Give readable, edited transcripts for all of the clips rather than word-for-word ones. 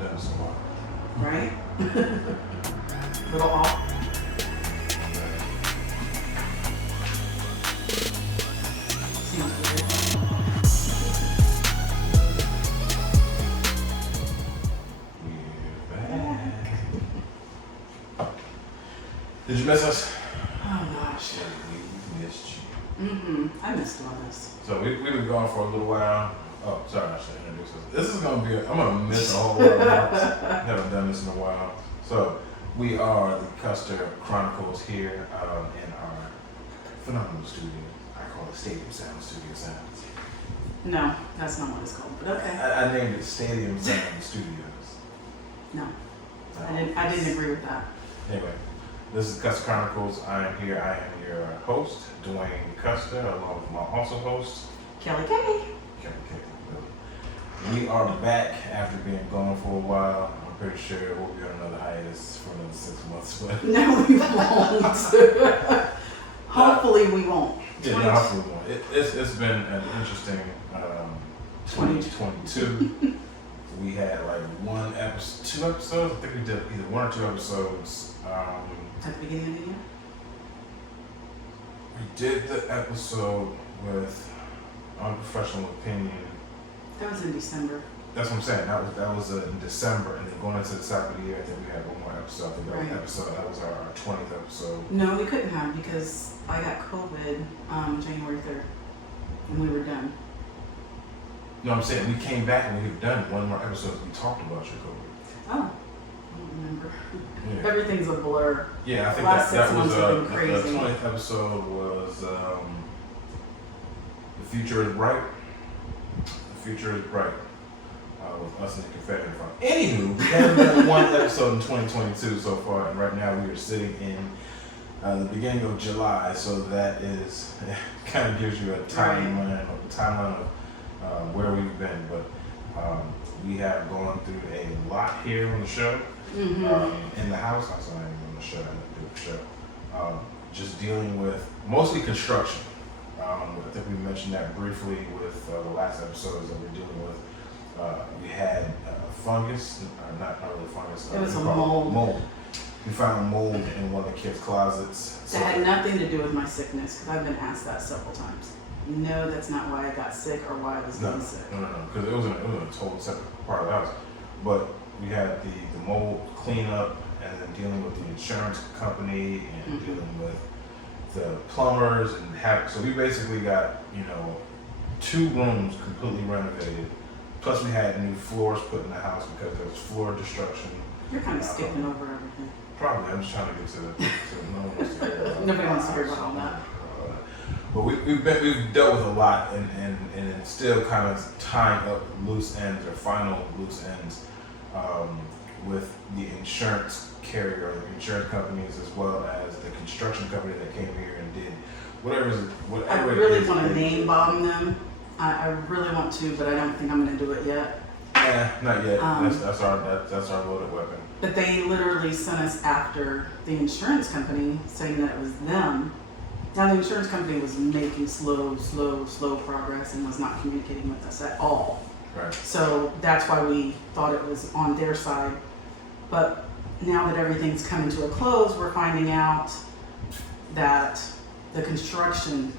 done this in a while. Right? Little off. Seems weird. We're back. Did you miss us? Oh gosh. Yeah, we missed you. I missed all this. So we've been gone for a little while. Oh, sorry, I should introduce us. This is gonna be. I'm gonna miss a whole lot of months. Haven't done this in a while. So we are the Custer Chronicles here in our phenomenal studio. I call it Stadium Sound Studio Sounds. No, that's not what it's called, but okay. I named it Stadium Sound Studios. No, I didn't agree with that. Anyway, this is Custer Chronicles. I am here. I am your host, Duane Custer, along with my also host, Kelly K. Kelly K. We are back after being gone for a while. I'm pretty sure we'll be on another hiatus for another 6 months, but No, we won't. Hopefully we won't. yeah, no, hopefully we won't. It's been an interesting 2022. We had like one episode, 2 episodes. I think we did either 1 or 2 episodes. At the beginning of the year? We did the episode with Unprofessional Opinion. That was in December. That's what I'm saying. That was in December, and then going into the top of the year, I think we had one more episode. I think that was our 20th episode. No, we couldn't have because I got COVID January 3rd, and we were done. No, I'm saying we came back and we've done one more episode. We talked about your COVID. Oh, I don't remember. Yeah. Everything's a blur. Yeah, I think Last 6 that was months have been the crazy. 20th episode was The Future is Bright. The Future is Bright. With us in the Confederate Front. Anywho, we haven't done one episode in 2022 so far, and right now we are sitting in the beginning of July, so that is kind of gives you a timeline of where we've been. But we have gone through a lot here on the show, in the house. I'm sorry, on the show, just dealing with mostly construction. I think we mentioned that briefly with the last episodes that we're dealing with. We had fungus, not really fungus. It was a mold. Mold. We found a mold in one of the kids' closets. That had nothing to do with my sickness, because I've been asked that several times. No, that's not why I got sick or why I was getting sick. No, because it was in a total separate part of the house. But we had the mold cleanup, and then dealing with the insurance company, and dealing with the plumbers, and so we basically got 2 rooms completely renovated. Plus, we had new floors put in the house because there was floor destruction. You're kind of skipping over everything. Probably. I'm just trying to get to no one wants to hear about Nobody wants to hear about all that. But we've dealt with a lot, and it's still kind of tying up loose ends or final loose ends with the insurance carrier, the insurance companies, as well as the construction company that came here and did whatever. I really want to name bomb them. I really want to, but I don't think I'm going to do it yet. Yeah, not yet. That's our loaded weapon. But they literally sent us after the insurance company, saying that it was them. Now the insurance company was making slow progress and was not communicating with us at all. Right. So that's why we thought it was on their side. But now that everything's coming to a close, we're finding out that the construction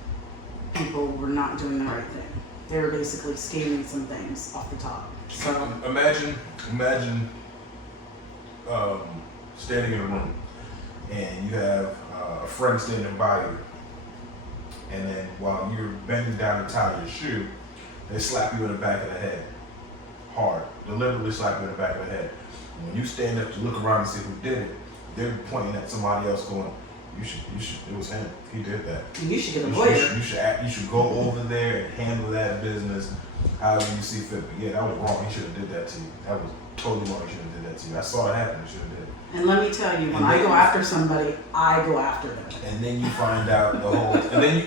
people were not doing the right thing. They were basically scaling some things off the top. So imagine standing in a room and you have a friend standing by you, and then while you're bending down to tie your shoe, they slap you in the back of the head, hard, deliberately slap you in the back of the head. And when you stand up to look around and see who did it, they're pointing at somebody else, going, "You should. It was him. He did that. You should get a lawyer. You should go over there and handle that business however you see fit." But yeah, that was wrong. He should have did that to you. That was totally wrong. He should have did that to you. I saw it happen. He should have did it. And let me tell you, when I go after somebody, I go after them. And then you find out the whole. And then you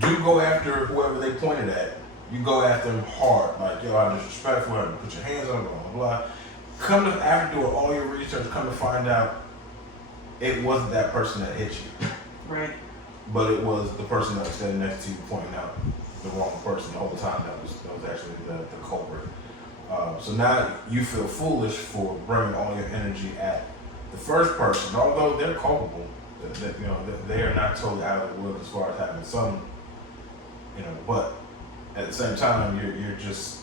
do go after whoever they pointed at. You go after them hard, like, "Yo, I'm disrespectful. I put your hands on, blah blah blah." Come to after doing all your research, come to find out it wasn't that person that hit you. Right. But it was the person that was standing next to you pointing out the wrong person the whole time. That was actually the culprit. So now you feel foolish for bringing all your energy at the first person, although they're culpable. That they are not totally out of the woods as far as having some, but at the same time you're just.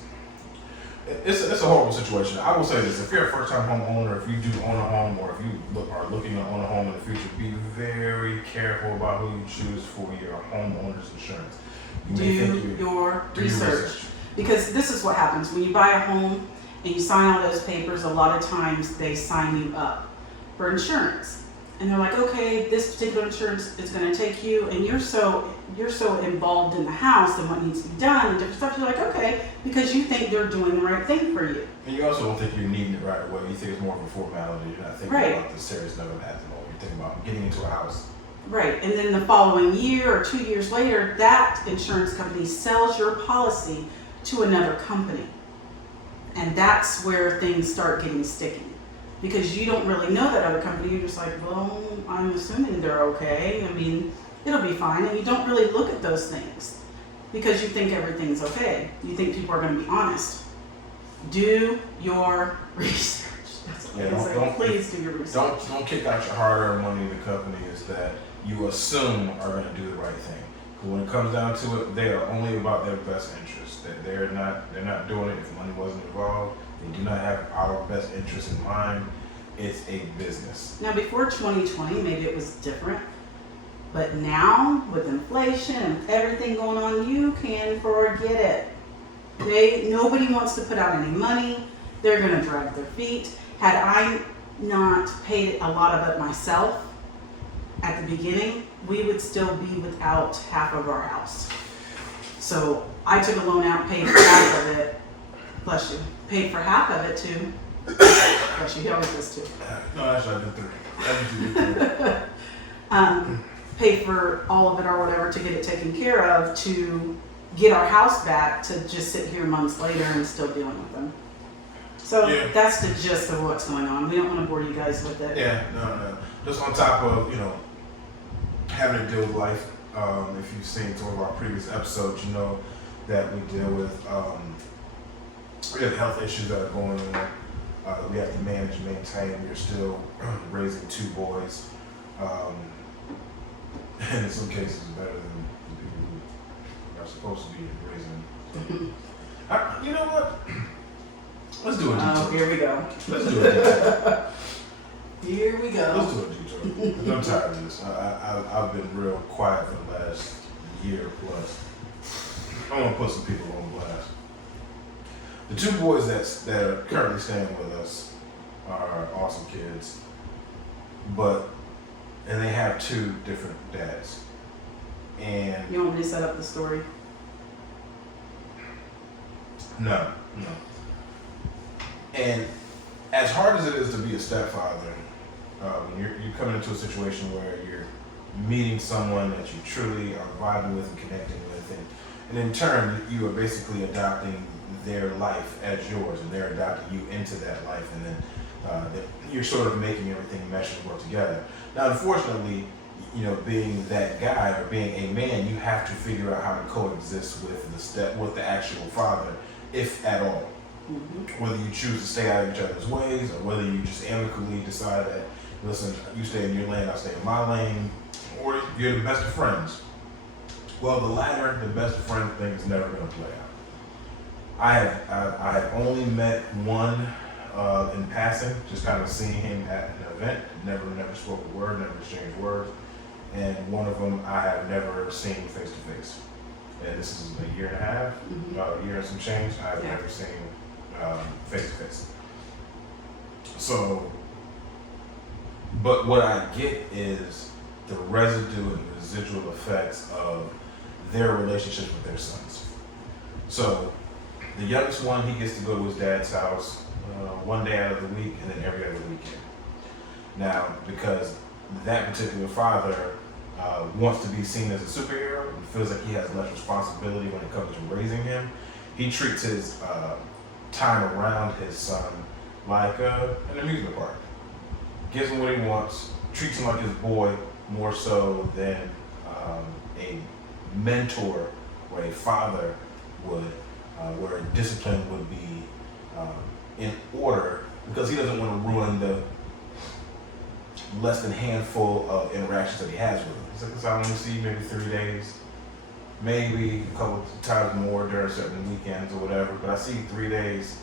It's a horrible situation. I will say this: if you're a first-time homeowner, if you do own a home, or if you are looking to own a home in the future, be very careful about who you choose for your homeowner's insurance. Do your research. Because this is what happens when you buy a home and you sign all those papers. A lot of times they sign you up for insurance, and they're like, okay, this particular insurance is going to take you, and you're so involved in the house and what needs to be done and different stuff. You're like, okay, because you think they're doing the right thing for you. And you also don't think you're needing it right away. You think it's more of a formality. You're not thinking about the seriousness of it at the moment. You're thinking about getting into a house. Right, and then the following year or 2 years later, that insurance company sells your policy to another company. And that's where things start getting sticky. Because you don't really know that other company. You're just like, well, I'm assuming they're okay. I mean, it'll be fine. And you don't really look at those things because you think everything's okay. You think people are going to be honest. Do your research. That's what I can say. Please do your research. Don't kick out your hard-earned money to companies that you assume are going to do the right thing. Because when it comes down to it, they are only about their best interest. They're not doing it if money wasn't involved. They do not have our best interest in mind. It's a business. Now, before 2020, maybe it was different. But now, with inflation and everything going on, you can forget it. Nobody wants to put out any money. They're going to drag their feet. Had I not paid a lot of it myself at the beginning, we would still be without half of our house. So I took a loan out, paid for half of it. Bless you. Paid for half of it too. Bless you. He always does too. No, actually, I did three. Paid for all of it or whatever to get it taken care of, to get our house back, to just sit here months later and still dealing with them. So that's the gist of what's going on. We don't want to bore you guys with it. Yeah, no. Just on top of, having to deal with life. If you've seen some of our previous episodes, you know that we deal with, we have health issues that are going on. We have to manage and maintain. We're still raising 2 boys. And in some cases better than the people who are supposed to be raising. You know what? Let's do a detour. Oh, here we go. Let's do a detour. Here we go. Let's do a detour. 'Cause I'm tired of this. I've been real quiet for the last year plus. I want to put some people on blast. The 2 boys that are currently staying with us are awesome kids, and they have 2 different dads. And You want me to set up the story? No. And as hard as it is to be a stepfather, you're coming into a situation where you're meeting someone that you truly are vibing with and connecting with, and in turn, you are basically adopting their life as yours, and they're adopting you into that life, and then you're sort of making everything mesh and work together. Now, unfortunately, being that guy or being a man, you have to figure out how to coexist with the actual father, if at all. Mm-hmm. Whether you choose to stay out of each other's ways, or whether you just amicably decide that, listen, you stay in your lane, I stay in my lane, or you're the best of friends. Well, the latter, the best of friends thing, is never going to play out. I have only met one in passing, just kind of seeing him at an event. Never spoke a word, never exchanged words. And one of them I have never seen face to face. And this is a year and a half, a year and some change. I have never seen face to face. So, but what I get is the residue and residual effects of their relationships with their sons. So, the youngest one, he gets to go to his dad's house one day out of the week, and then every other weekend. Now, because that particular father wants to be seen as a superhero and feels like he has less responsibility when it comes to raising him, he treats his time around his son like an amusement park. Gives him what he wants, treats him like his boy more so than a mentor or a father would, where discipline would be in order, because he doesn't want to ruin the less than handful of interactions that he has with them. He's like, so I only see you maybe 3 days, maybe a couple times more during certain weekends or whatever, but I see you 3 days.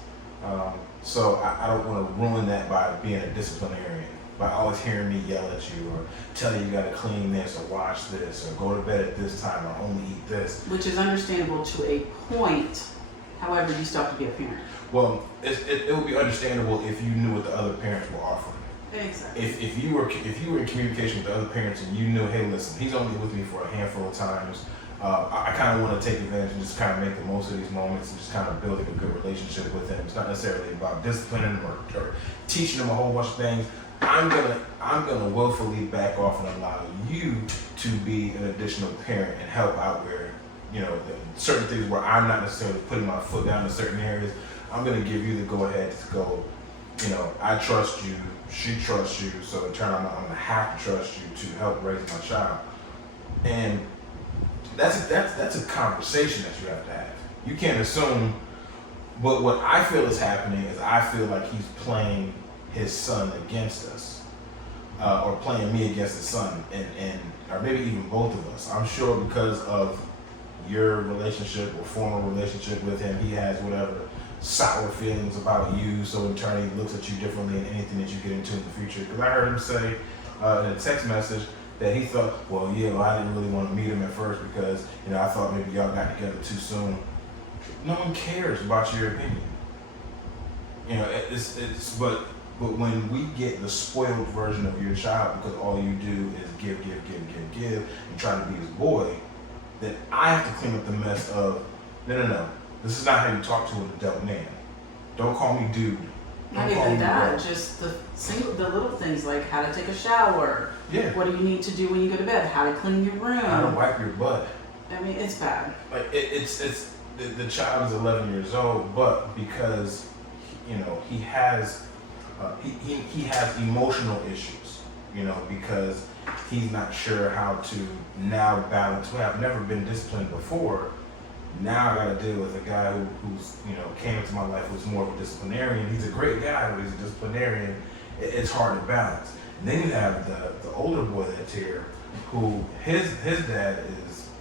So I don't want to ruin that by being a disciplinarian, by always hearing me yell at you or telling you got to clean this or wash this or go to bed at this time or only eat this. Which is understandable to a point. However, you still have to be a parent. Well, it would be understandable if you knew what the other parents were offering. Exactly. If you were in communication with the other parents and you knew, hey, listen, he's only with me for a handful of times. I kind of want to take advantage and just kind of make the most of these moments and just kind of building a good relationship with him. It's not necessarily about disciplining him or teaching him a whole bunch of things. I'm gonna willfully back off and allow you to be an additional parent and help out where, you know, certain things where I'm not necessarily putting my foot down in certain areas. I'm gonna give you the go ahead to go. You know, I trust you, she trusts you, so in turn I'm gonna have to trust you to help raise my child. And that's a conversation that you have to have. You can't assume, but what I feel is happening is I feel like he's playing his son against us, or playing me against his son, and or maybe even both of us. I'm sure because of your relationship or former relationship with him, he has whatever sour feelings about you, so in turn he looks at you differently in anything that you get into in the future. Because I heard him say in a text message that he thought, well, yeah, well, I didn't really want to meet him at first because, you know, I thought maybe y'all got together too soon. No one cares about your opinion. You know, but when we get the spoiled version of your child because all you do is give, and try to be his boy, then I have to clean up the mess of, no. This is not how you talk to an adult man. Don't call me dude. Not even that, just the little things like how to take a shower. Yeah. What do you need to do when you go to bed? How to clean your room. How to wipe your butt. I mean, it's bad. Like the child is 11 years old, but because you know he has he has emotional issues. You know, because he's not sure how to now balance. Well, I've never been disciplined before. Now I got to deal with a guy who's, you know, came into my life who's more of a disciplinarian. He's a great guy, but he's a disciplinarian. It's hard to balance. And then you have the older boy that's here, who his dad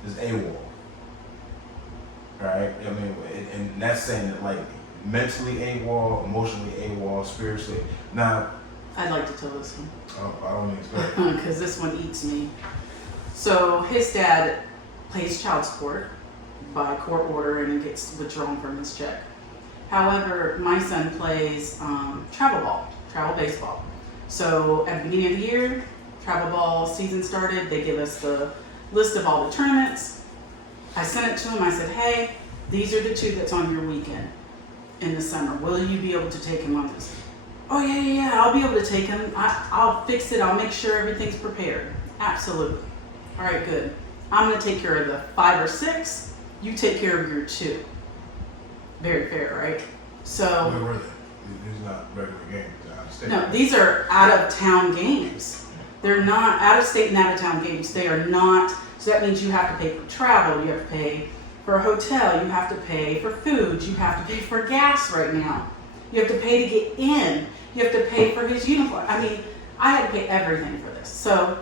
is AWOL. Right? I mean, and that's saying that like mentally AWOL, emotionally AWOL, spiritually. Now, I'd like to tell this one. I don't mean because this one eats me. So his dad pays child support by court order and it gets withdrawn from his check. However, my son plays travel baseball. So at the beginning of the year, travel ball season started. They give us the list of all the tournaments. I sent it to him. I said, hey, these are the 2 that's on your weekend in the summer. Will you be able to take him on this? Oh, yeah, I'll be able to take him. I'll fix it. I'll make sure everything's prepared. Absolutely. All right, good. I'm going to take care of the 5 or 6. You take care of your 2. Very fair, right? So. Where were they? These are not regular games. Out of state. No, these are out of town games. They're not out of state and out of town games. They are not. So that means you have to pay for travel. You have to pay for a hotel. You have to pay for food. You have to pay for gas right now. You have to pay to get in. You have to pay for his uniform. I mean, I had to pay everything for this. So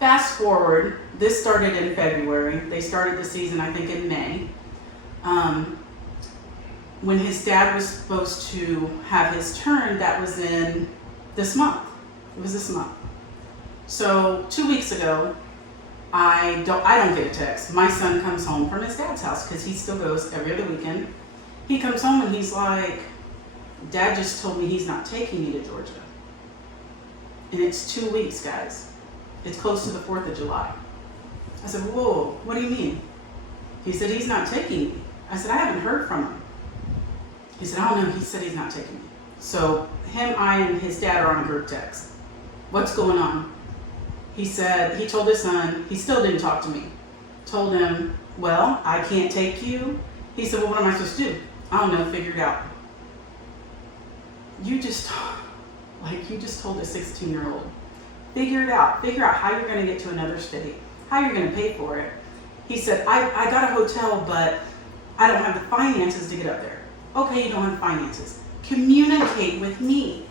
fast forward, this started in February. They started the season, I think, in May. When his dad was supposed to have his turn, that was in this month. It was this month. So 2 weeks ago, I don't get a text. My son comes home from his dad's house because he still goes every other weekend. He comes home and he's like, Dad just told me he's not taking me to Georgia. And it's 2 weeks, guys. It's close to the 4th of July. I said, whoa, what do you mean? He said, he's not taking me. I said, I haven't heard from him. He said, I don't know. He said he's not taking me. So him, I, and his dad are on a group text. What's going on? He said, he told his son, he still didn't talk to me. Told him, well, I can't take you. He said, well, what am I supposed to do? I don't know, figure it out. You just told a 16-year-old, figure it out. Figure out how you're going to get to another state, how you're going to pay for it. He said, I got a hotel, but I don't have the finances to get up there. Okay, you don't have finances. Communicate with me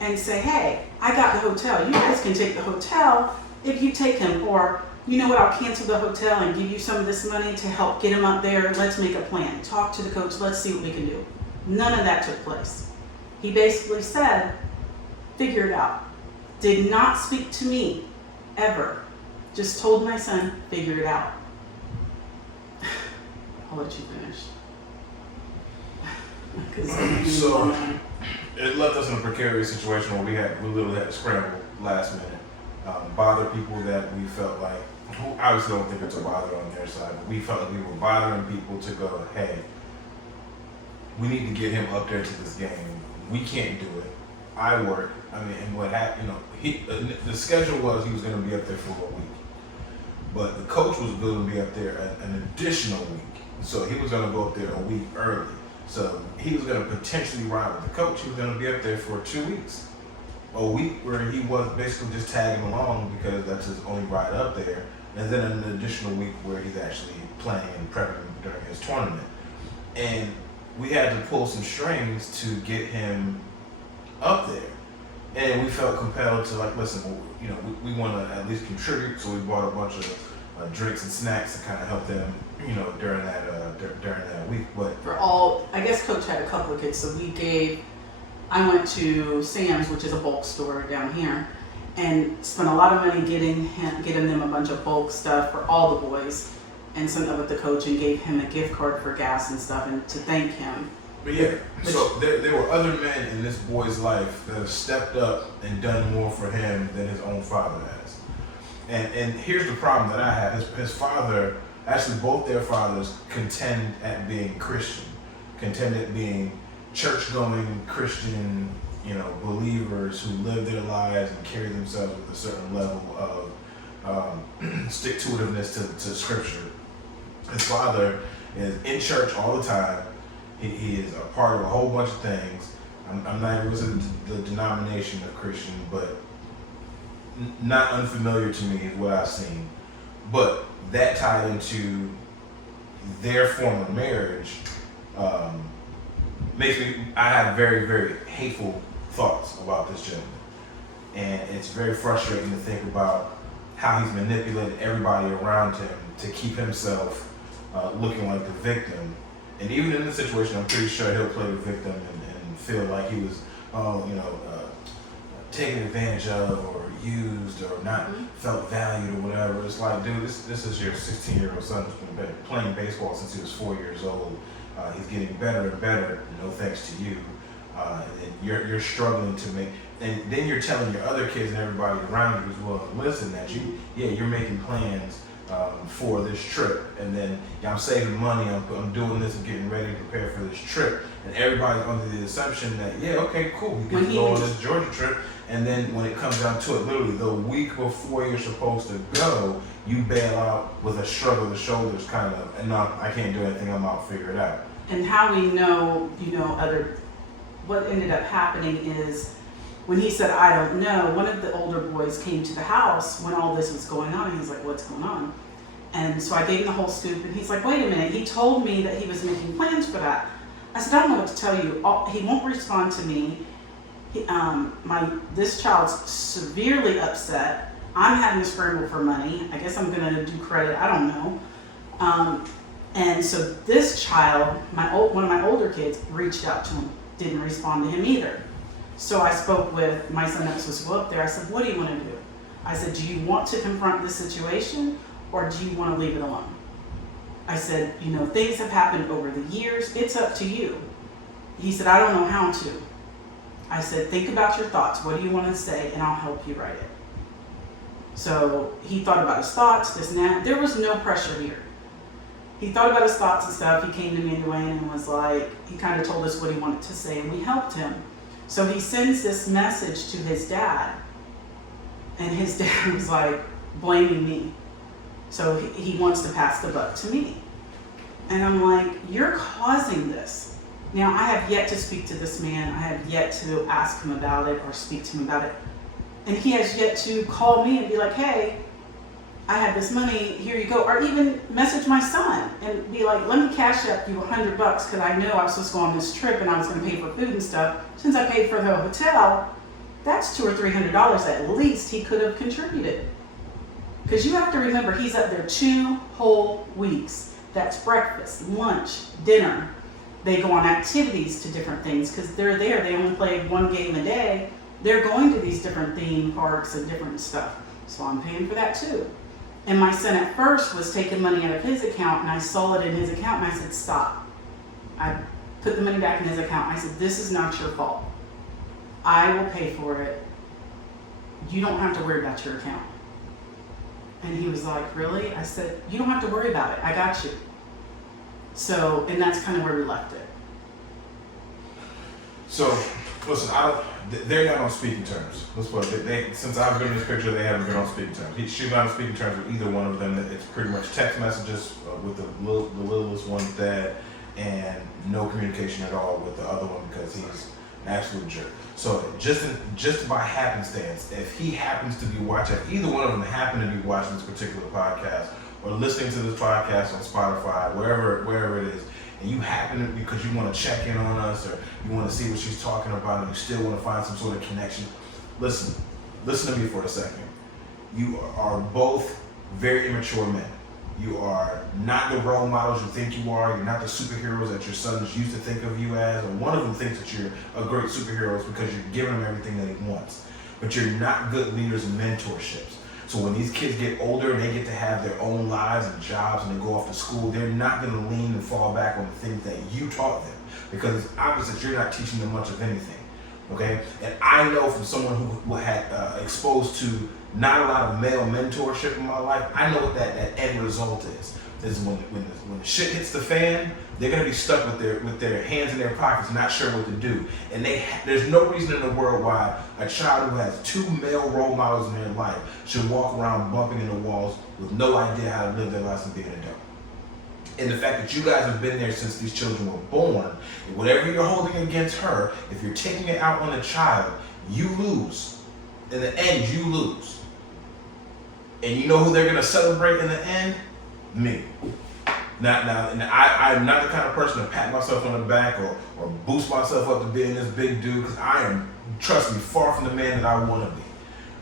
and say, hey, I got the hotel. You guys can take the hotel if you take him. Or, you know what, I'll cancel the hotel and give you some of this money to help get him up there. Let's make a plan. Talk to the coach. Let's see what we can do. None of that took place. He basically said, figure it out. Did not speak to me ever. Just told my son, figure it out. I'll let you finish. So it left us in a precarious situation where we literally had to scramble last minute, bother people that we felt like, who obviously don't think it's a bother on their side, but we felt like we were bothering people to go, hey, we need to get him up there to this game. We can't do it. I work. I mean, and what happened, the schedule was he was going to be up there for a week, but the coach was going to be up there an additional week. So he was going to go up there a week early. So he was going to potentially ride with the coach. He was going to be up there for 2 weeks. A week where he was basically just tagging along because that's his only ride up there. And then an additional week where he's actually playing and prepping during his tournament. And we had to pull some strings to get him up there. And we felt compelled to listen, we want to at least contribute. So we bought a bunch of drinks and snacks to kind of help them, during that week. But I guess Coach had a couple of kids, so I went to Sam's, which is a bulk store down here, and spent a lot of money getting them a bunch of bulk stuff for all the boys, and sent that with the coach and gave him a gift card for gas and stuff, and to thank him. But yeah, so there were other men in this boy's life that have stepped up and done more for him than his own father has. And here's the problem that I have. His father, actually both their fathers, contend at being Christian, contend at being church-going Christian, believers who live their lives and carry themselves with a certain level of stick-to-itiveness to Scripture. His father is in church all the time. He is a part of a whole bunch of things. I'm not even listening to the denomination of Christian, but not unfamiliar to me is what I've seen. But that tied into their form of marriage I have very, very hateful thoughts about this gentleman. And it's very frustrating to think about how he's manipulated everybody around him to keep himself looking like the victim. And even in this situation, I'm pretty sure he'll play the victim and feel like he was, taken advantage of or used or not felt valued or whatever. It's like, dude, this is your 16-year-old son who's been playing baseball since he was 4 years old. He's getting better and better, no thanks to you. And you're struggling to make, and then you're telling your other kids and everybody around you as well, listen, that you're making plans for this trip, and then I'm saving money, I'm doing this and getting ready to prepare for this trip, and everybody's under the assumption that okay, cool, we get to go on this Georgia trip, and then when it comes down to it, literally the week before you're supposed to go, you bail out with a shrug of the shoulders, kind of, and no, I can't do anything, I'm out, figure it out. And how we know, what ended up happening is when he said, I don't know, one of the older boys came to the house when all this was going on, and he's like, what's going on? And so I gave him the whole scoop, and he's like, wait a minute, he told me that he was making plans for that. I said, I don't know what to tell you. He won't respond to me. This child's severely upset. I'm having to scramble for money. I guess I'm gonna do credit, I don't know. And so this child, one of my older kids, reached out to him, didn't respond to him either. So I spoke with my son that was supposed to go up there. I said, what do you want to do? I said, do you want to confront this situation or do you want to leave it alone? I said, things have happened over the years. It's up to you. He said, I don't know how to. I said, think about your thoughts. What do you want to say? And I'll help you write it. So he thought about his thoughts, this and that. There was no pressure here. He thought about his thoughts and stuff. He came to me and Duane and was like, he kind of told us what he wanted to say and we helped him. So he sends this message to his dad, and his dad was like blaming me. So he wants to pass the buck to me. And I'm like, you're causing this. Now, I have yet to speak to this man. I have yet to ask him about it or speak to him about it. And he has yet to call me and be like, hey, I have this money, here you go. Or even message my son and be like, let me cash up you $100 because I knew I was supposed to go on this trip and I was going to pay for food and stuff. Since I paid for the hotel, that's $200 or $300 at least he could have contributed. Because you have to remember, he's up there 2 whole weeks. That's breakfast, lunch, dinner. They go on activities to different things because they're there. They only play 1 game a day. They're going to these different theme parks and different stuff. So I'm paying for that too. And my son at first was taking money out of his account, and I saw it in his account, and I said, stop. I put the money back in his account. I said, this is not your fault. I will pay for it. You don't have to worry about your account. And he was like, really? I said, you don't have to worry about it. I got you. So, and that's kind of where we left it. So, listen, they're not on speaking terms. Let's put it. Since I've been in this picture, they haven't been on speaking terms. She's not on speaking terms with either one of them. It's pretty much text messages with the littlest one's dad, and no communication at all with the other one because he's an absolute jerk. So just by happenstance, if he happens to be watching, if either one of them happen to be watching this particular podcast or listening to this podcast on Spotify, wherever it is, and you happen to, because you want to check in on us or you want to see what she's talking about and you still want to find some sort of connection, listen to me for a second. You are both very immature men. You are not the role models you think you are. You're not the superheroes that your sons used to think of you as. Or one of them thinks that you're a great superhero because you're giving him everything that he wants. But you're not good leaders and mentorships. So when these kids get older and they get to have their own lives and jobs and they go off to school, they're not going to lean and fall back on the things that you taught them. Because it's obvious that you're not teaching them much of anything. Okay? And I know from someone who had exposed to not a lot of male mentorship in my life, I know what that end result is when the shit hits the fan, they're gonna be stuck with their hands in their pockets, not sure what to do. And there's no reason in the world why a child who has 2 male role models in their life should walk around bumping into walls with no idea how to live their lives and be an adult. And the fact that you guys have been there since these children were born, and whatever you're holding against her, if you're taking it out on the child, you lose. In the end, you lose. And you know who they're gonna celebrate in the end? Me. Now, and I'm not the kind of person to pat myself on the back or boost myself up to being this big dude, because I am, trust me, far from the man that I want to be.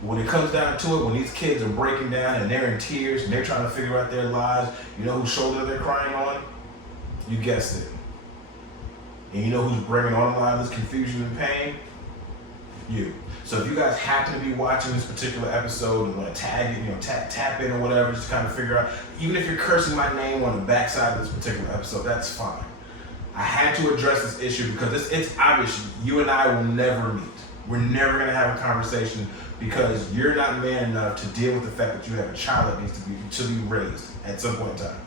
But when it comes down to it, when these kids are breaking down and they're in tears and they're trying to figure out their lives, you know whose shoulder they're crying on? You guessed it. And you know who's bringing on a lot of this confusion and pain? You. So if you guys happen to be watching this particular episode and want to tag it, tap in or whatever, just kind of figure out, even if you're cursing my name on the backside of this particular episode, that's fine. I had to address this issue because it's obvious you and I will never meet. We're never going to have a conversation because you're not man enough to deal with the fact that you have a child that needs to be raised at some point in time.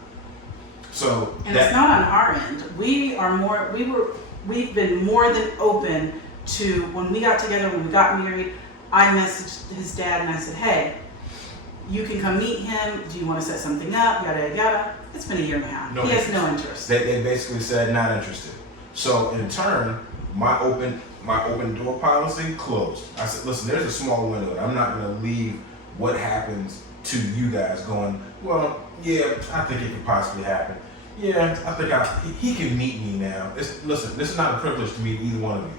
So and it's not on our end. We've been more than open to, when we got together, when we got married, I messaged his dad and I said, hey, you can come meet him. Do you want to set something up? Yada, yada, yada. It's been 1.5 years. He has no interest. They basically said not interested. So in turn, my open door policy closed. I said, listen, there's a small window. I'm not going to leave what happens to you guys going, well, yeah, I think it could possibly happen. Yeah, I think he can meet me now. Listen, this is not a privilege to meet either one of you.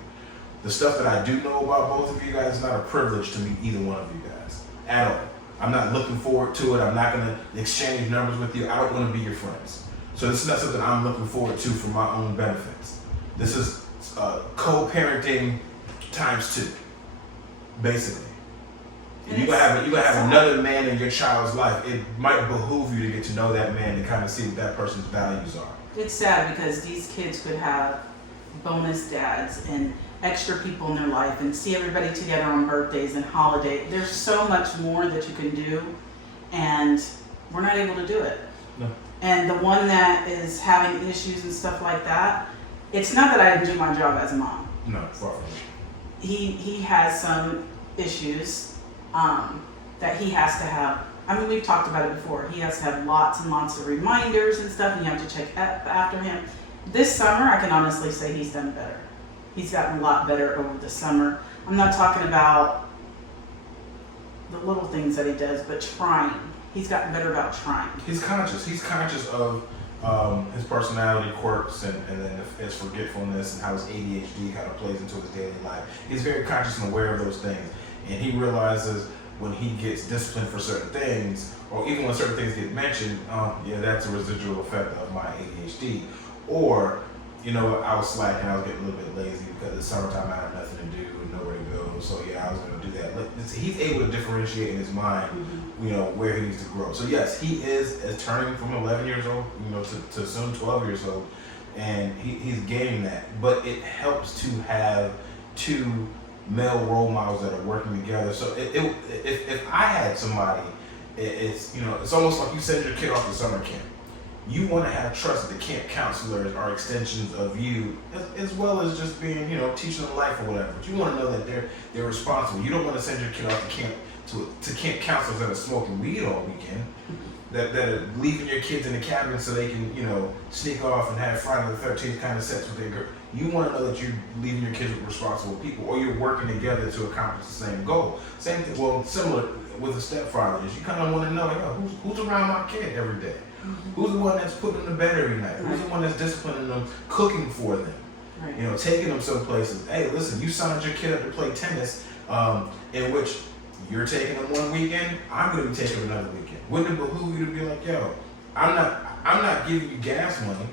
The stuff that I do know about both of you guys is not a privilege to meet either one of you guys at all. I'm not looking forward to it. I'm not going to exchange numbers with you. I don't want to be your friends. So this is not something I'm looking forward to for my own benefits. This is co-parenting times 2, basically. You gotta have another man in your child's life. It might behoove you to get to know that man and kind of see what that person's values are. It's sad because these kids could have bonus dads and extra people in their life and see everybody together on birthdays and holidays. There's so much more that you can do, and we're not able to do it. No. And the one that is having issues and stuff like that, it's not that I didn't do my job as a mom. No, far from it. He has some issues that he has to have. I mean, we've talked about it before. He has to have lots and lots of reminders and stuff, and you have to check up after him. This summer, I can honestly say he's done better. He's gotten a lot better over the summer. I'm not talking about the little things that he does, but trying. he's gotten better about trying. He's conscious. He's conscious of his personality quirks and then his forgetfulness and how his ADHD kind of plays into his daily life. He's very conscious and aware of those things. And he realizes when he gets disciplined for certain things, or even when certain things get mentioned, yeah, that's a residual effect of my ADHD. Or, you know, I was slacking, I was getting a little bit lazy because it's summertime, I had nothing to do and nowhere to go. So yeah, I was going to do that. But he's able to differentiate in his mind, you know, where he needs to grow. So yes, he is turning from 11 years old, you know, to soon 12 years old, and he's gaining that. But it helps to have two male role models that are working together. So if I had somebody, it's, you know, it's almost like you send your kid off to summer camp. You want to have trust that the camp counselors are extensions of you, as well as just being, you know, teaching them life or whatever. But you want to know that they're responsible. You don't want to send your kid off to camp to camp counselors that are smoking weed all weekend, that are leaving your kids in the cabin so they can, you know, sneak off and have Friday the 13th kind of sex with their girl. You want to know that you're leaving your kids with responsible people, or you're working together to accomplish the same goal. Same thing, well, similar with a stepfather is you kind of want to know, you know, who's around my kid every day? Who's the one that's putting them to bed every night? Who's the one that's disciplining them, cooking for them? Right. You know, taking them some places. Hey, listen, you signed your kid up to play tennis, in which you're taking them one weekend, I'm going to be taking them another weekend. Wouldn't it behoove you to be like, yo, I'm not giving you gas money,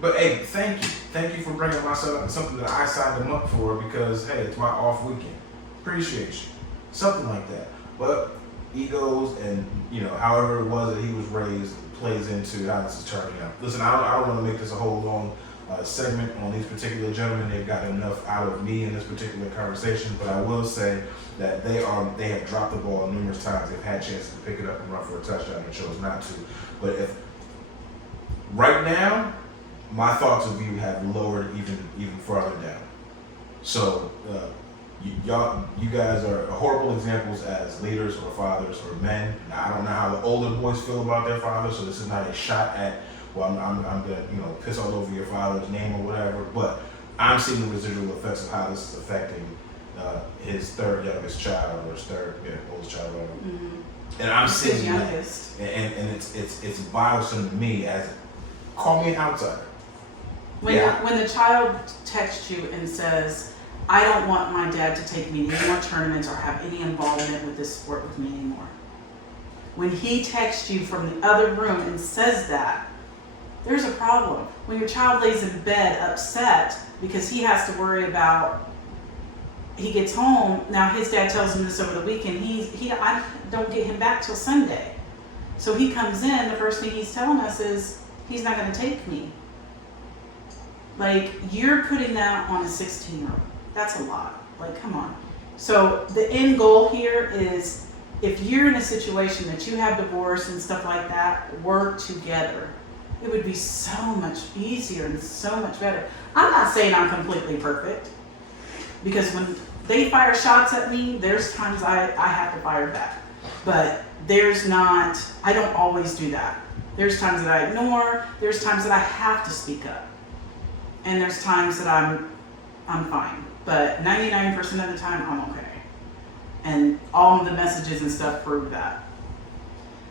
but hey, thank you for bringing my son up to something that I signed him up for because hey, it's my off weekend. Appreciate you, something like that. But egos and, you know, however it was that he was raised plays into how this is turning out. Listen, I don't want to make this a whole long segment on these particular gentlemen. They've got enough out of me in this particular conversation, but I will say that they have dropped the ball numerous times. They've had chances to pick it up and run for a touchdown and chose not to. But if right now, my thoughts of you have lowered even further down. So you guys are horrible examples as leaders or fathers or men. Now, I don't know how the older boys feel about their fathers, so this is not a shot at, well, I'm gonna, you know, piss all over your father's name or whatever, but I'm seeing the residual effects of how this is affecting his third youngest child or his third oldest child, whatever. Mm-hmm. And I'm seeing that, and it's bothersome to me as, call me an outsider. When the child texts you and says, I don't want my dad to take me to any more tournaments or have any involvement with this sport with me anymore. When he texts you from the other room and says that, there's a problem. When your child lays in bed upset because he has to worry about, he gets home, now his dad tells him this over the weekend, I don't get him back till Sunday. So he comes in, the first thing he's telling us is, he's not gonna take me. Like, you're putting that on a 16-year-old. That's a lot. Like, come on. So the end goal here is, if you're in a situation that you have divorce and stuff like that, work together. It would be so much easier and so much better. I'm not saying I'm completely perfect, because when they fire shots at me, there's times I have to fire back. But I don't always do that. There's times that I ignore, there's times that I have to speak up. And there's times that I'm fine. But 99% of the time, I'm okay. And all of the messages and stuff prove that.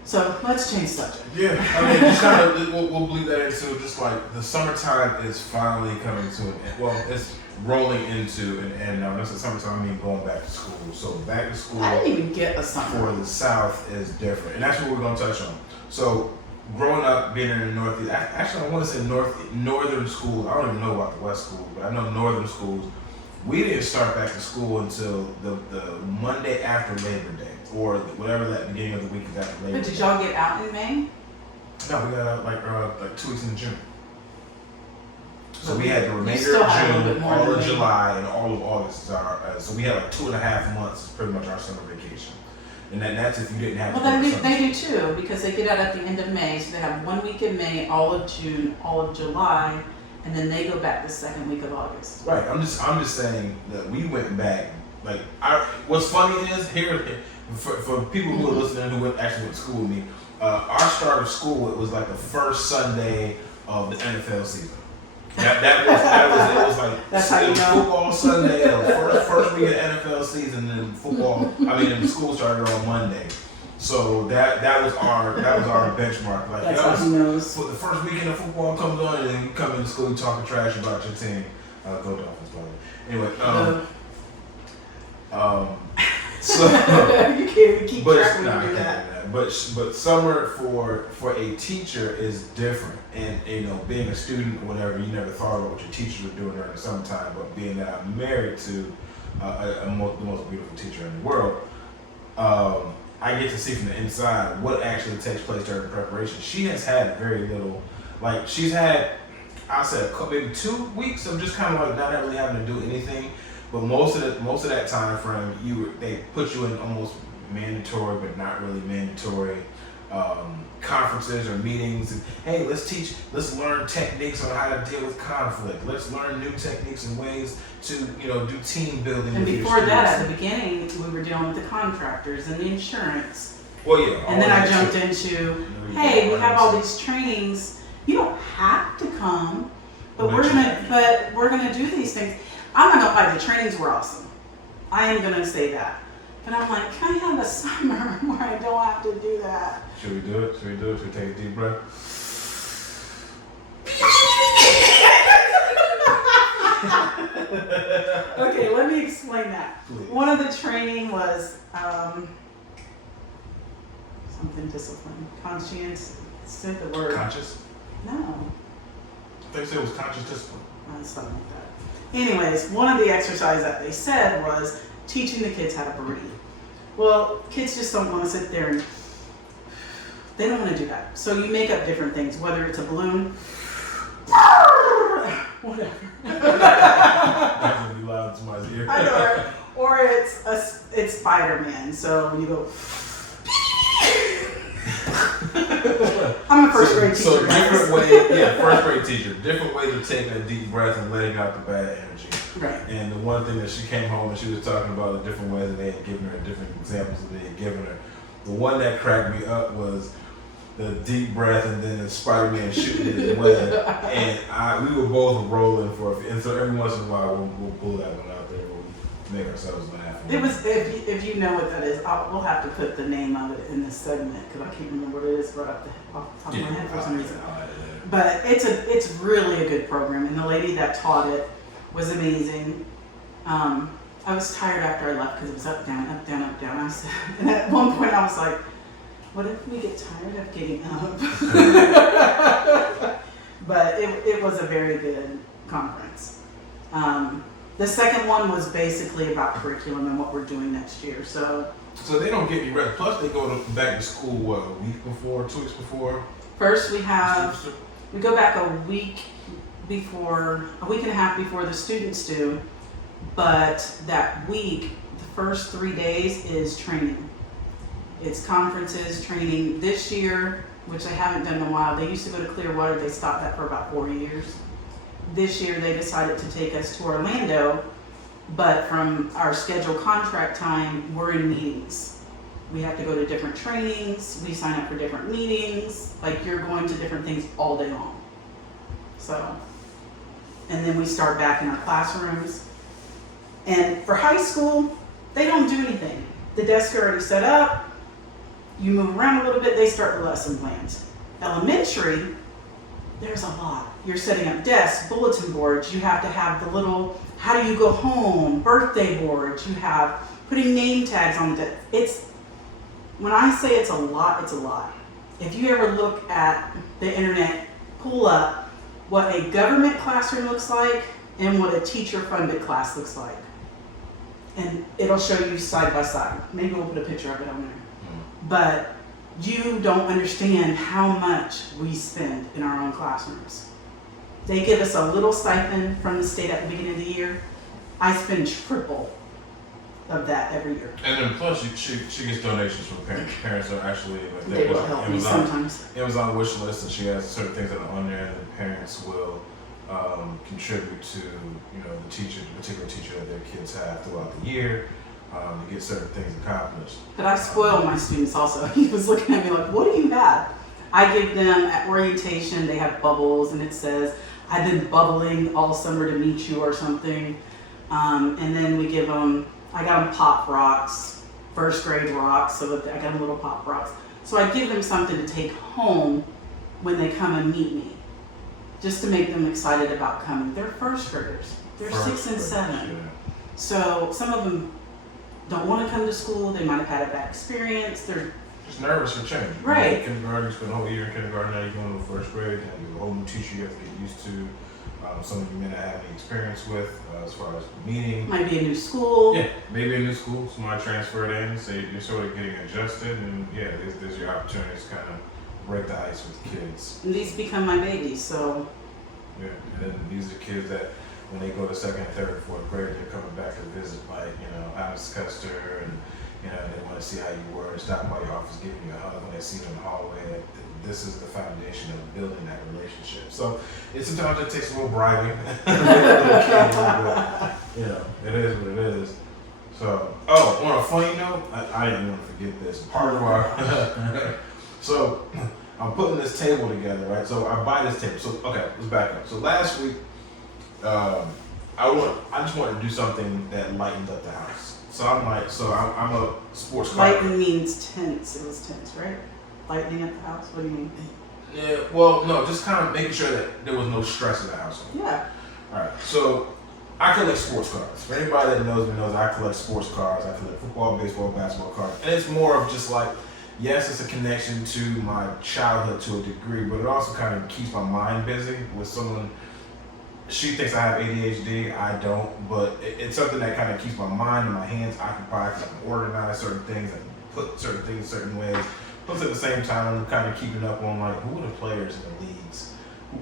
So let's change subject. Yeah, I mean, just kind of, we'll bleed that into just like the summertime is finally coming to an end. Well, it's rolling into an end now. When I say summertime, I mean going back to school. So back to school. I didn't even get a summer. For the South is different. And that's what we're going to touch on. So growing up, being in the Northeast, actually I want to say northern schools. I don't even know about the West schools, but I know northern schools. We didn't start back to school until the Monday after Labor Day, or whatever that beginning of the week is after Labor Day. But did y'all get out in May? No, we got out like 2 weeks in June. So we had the remainder of June, all of July, and all of August. So we had like 2.5 months, pretty much our summer vacation. And that's if you didn't have. Well, they do too, because they get out at the end of May, so they have 1 week in May, all of June, all of July, and then they go back the second week of August. Right. I'm just saying that we went back. Like, what's funny is here for people who are listening who actually went to school with me. Our start of school, it was like the first Sunday of the NFL season. It was like that's how you know. Football Sunday, first week of the NFL season, and the school started on Monday. So that was our benchmark. Like, That's how he knows. For the first weekend of football comes on, and then you come into school talking trash about your team. Go Dolphins, by the way. Anyway, so you can't even keep but track when nah, you I do can't that. do that. But summer for a teacher is different, and being a student or whatever, you never thought about what your teachers were doing during the summertime. But being that I'm married to the most beautiful teacher in the world, I get to see from the inside what actually takes place during the preparation. She has had very little, like she's had, I said, maybe 2 weeks of just kind of like not really having to do anything. But most of that time frame, they put you in almost mandatory, but not really mandatory conferences or meetings. And, hey, let's learn techniques on how to deal with conflict. Let's learn new techniques and ways to do team building. And with before your that, students. at the beginning, we were dealing with the contractors and the insurance. Well, yeah. And then I jumped into, hey, we have all these trainings. You don't have to come, but we're gonna do these things. I'm not gonna lie, the trainings were awesome. I am gonna say that. But I'm like, can I have a summer where I don't have to do that? Should we do it? Should we take a deep breath? Okay, let me explain that. Please. One of the training was something discipline. Conscience. Said the word. Conscious? No. I think they said it was conscious discipline. Something like that. Anyways, one of the exercises that they said was teaching the kids how to breathe. Well, kids just don't want to sit there and they don't want to do that. So you make up different things, whether it's a balloon, whatever. That's gonna be loud to somebody's ear. I know, right? Or it's Spider-Man. So you go. I'm a first grade teacher. So different way, first grade teacher, different way to take a deep breath and letting out the bad energy. Right. And the one thing that she came home and she was talking about the different ways that they had given her, different examples that they had given her. The one that cracked me up was the deep breath and then the Spider-Man shooting in the web. And we were both rolling and so every once in a while we'll pull that one out there. We'll make ourselves laugh. It was, if you know what that is, we'll have to put the name of it in this segment because I can't remember what it is right off the top of my head for some reason. But it's really a good program, and the lady that taught it was amazing. I was tired after I left because it was up, down, up, down, up, down. And at one point I was like, what if we get tired of getting up? But it was a very good conference. The second one was basically about curriculum and what we're doing next year. So they don't get any rest. Plus, they go back to school, what, a week before, 2 weeks before? First we go back a week and a half before the students do. But that week, the first 3 days is training. It's conferences, training. This year, which I haven't done in a while, they used to go to Clearwater. They stopped that for about 4 years. This year they decided to take us to Orlando, but from our scheduled contract time, we're in meetings. We have to go to different trainings, we sign up for different meetings, like you're going to different things all day long. So, and then we start back in our classrooms. And for high school, they don't do anything. The desks are already set up, you move around a little bit, they start the lesson plans. Elementary, there's a lot. You're setting up desks, bulletin boards, you have to have the little, how do you go home, birthday boards, you have putting name tags on the desk. When I say it's a lot, it's a lot. If you ever look at the internet, pull up what a government classroom looks like and what a teacher-funded class looks like. And it'll show you side by side. Maybe we'll put a picture of it on there. But you don't understand how much we spend in our own classrooms. They give us a little stipend from the state at the beginning of the year. I spend triple of that every year. And then plus she gets donations from parents. Parents are actually like They will help me sometimes. Amazon wish list, and she has certain things that are on there, and the parents will contribute to the particular teacher that their kids have throughout the year to get certain things accomplished. But I spoil my students also. He was looking at me like, what do you have? I give them at orientation, they have bubbles and it says, I've been bubbling all summer to meet you or something. And then we give them, I got them Pop Rocks first grade rocks, so that I got them little pop rocks. So I give them something to take home when they come and meet me, just to make them excited about coming. They're first graders. They're 6 and 7. Yeah. So some of them don't want to come to school. They might have had a bad experience. They're just nervous for change. Right. Kindergarten, you spend a whole year in kindergarten, now you're going to first grade, and you're a whole new teacher you have to get used to. Some of you may not have any experience with as far as meeting. Might be a new school. Yeah, maybe a new school, somebody transferred in, so you're sort of getting adjusted, and yeah, there's your opportunity to kind of break the ice with kids. And these become my babies, so. Yeah, and then these are kids that when they go to second, third, fourth grade, they're coming back to visit, like, Alice Custer, and they want to see how you were, stopping by your office, giving you a hug when they see you in the hallway. This is the foundation of building that relationship. So sometimes it takes a little bribing, but it is what it is. So, on a funny note, I didn't want to forget this. Part of our, so I'm putting this table together, right? So I buy this table. So okay, let's back up. So last week, I just wanted to do something that lightened up the house. So I'm a sports car. Lightning means tense. It was tense, right? Lightning at the house? What do you mean? Yeah, well, no, just kind of making sure that there was no stress in the household. Yeah. All right, so I collect sports cards. For anybody that knows me knows I collect sports cards. I collect football, baseball, basketball cards. And it's more of just like, yes, it's a connection to my childhood to a degree, but it also kind of keeps my mind busy with someone. She thinks I have ADHD. I don't, but it's something that kind of keeps my mind and my hands occupied because I can organize certain things and put certain things certain ways. Plus, at the same time, I'm kind of keeping up on, like, who are the players in the leagues?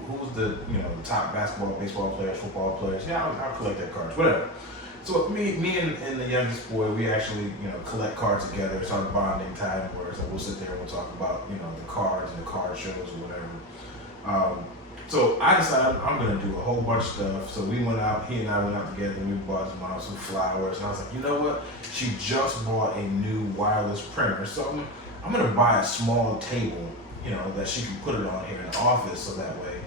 Who's the top basketball, baseball players, football players? Yeah, I'll collect their cards, whatever. So me and the youngest boy, we actually collect cards together. It's our bonding time where it's like we'll sit there and we'll talk about the cards and the card shows or whatever. So I decided I'm gonna do a whole bunch of stuff. So we went out. He and I went out together. And we bought his mom some flowers. And I was like, you know what? She just bought a new wireless printer, so I'm gonna buy a small table, that she can put it on here in the office, so that way,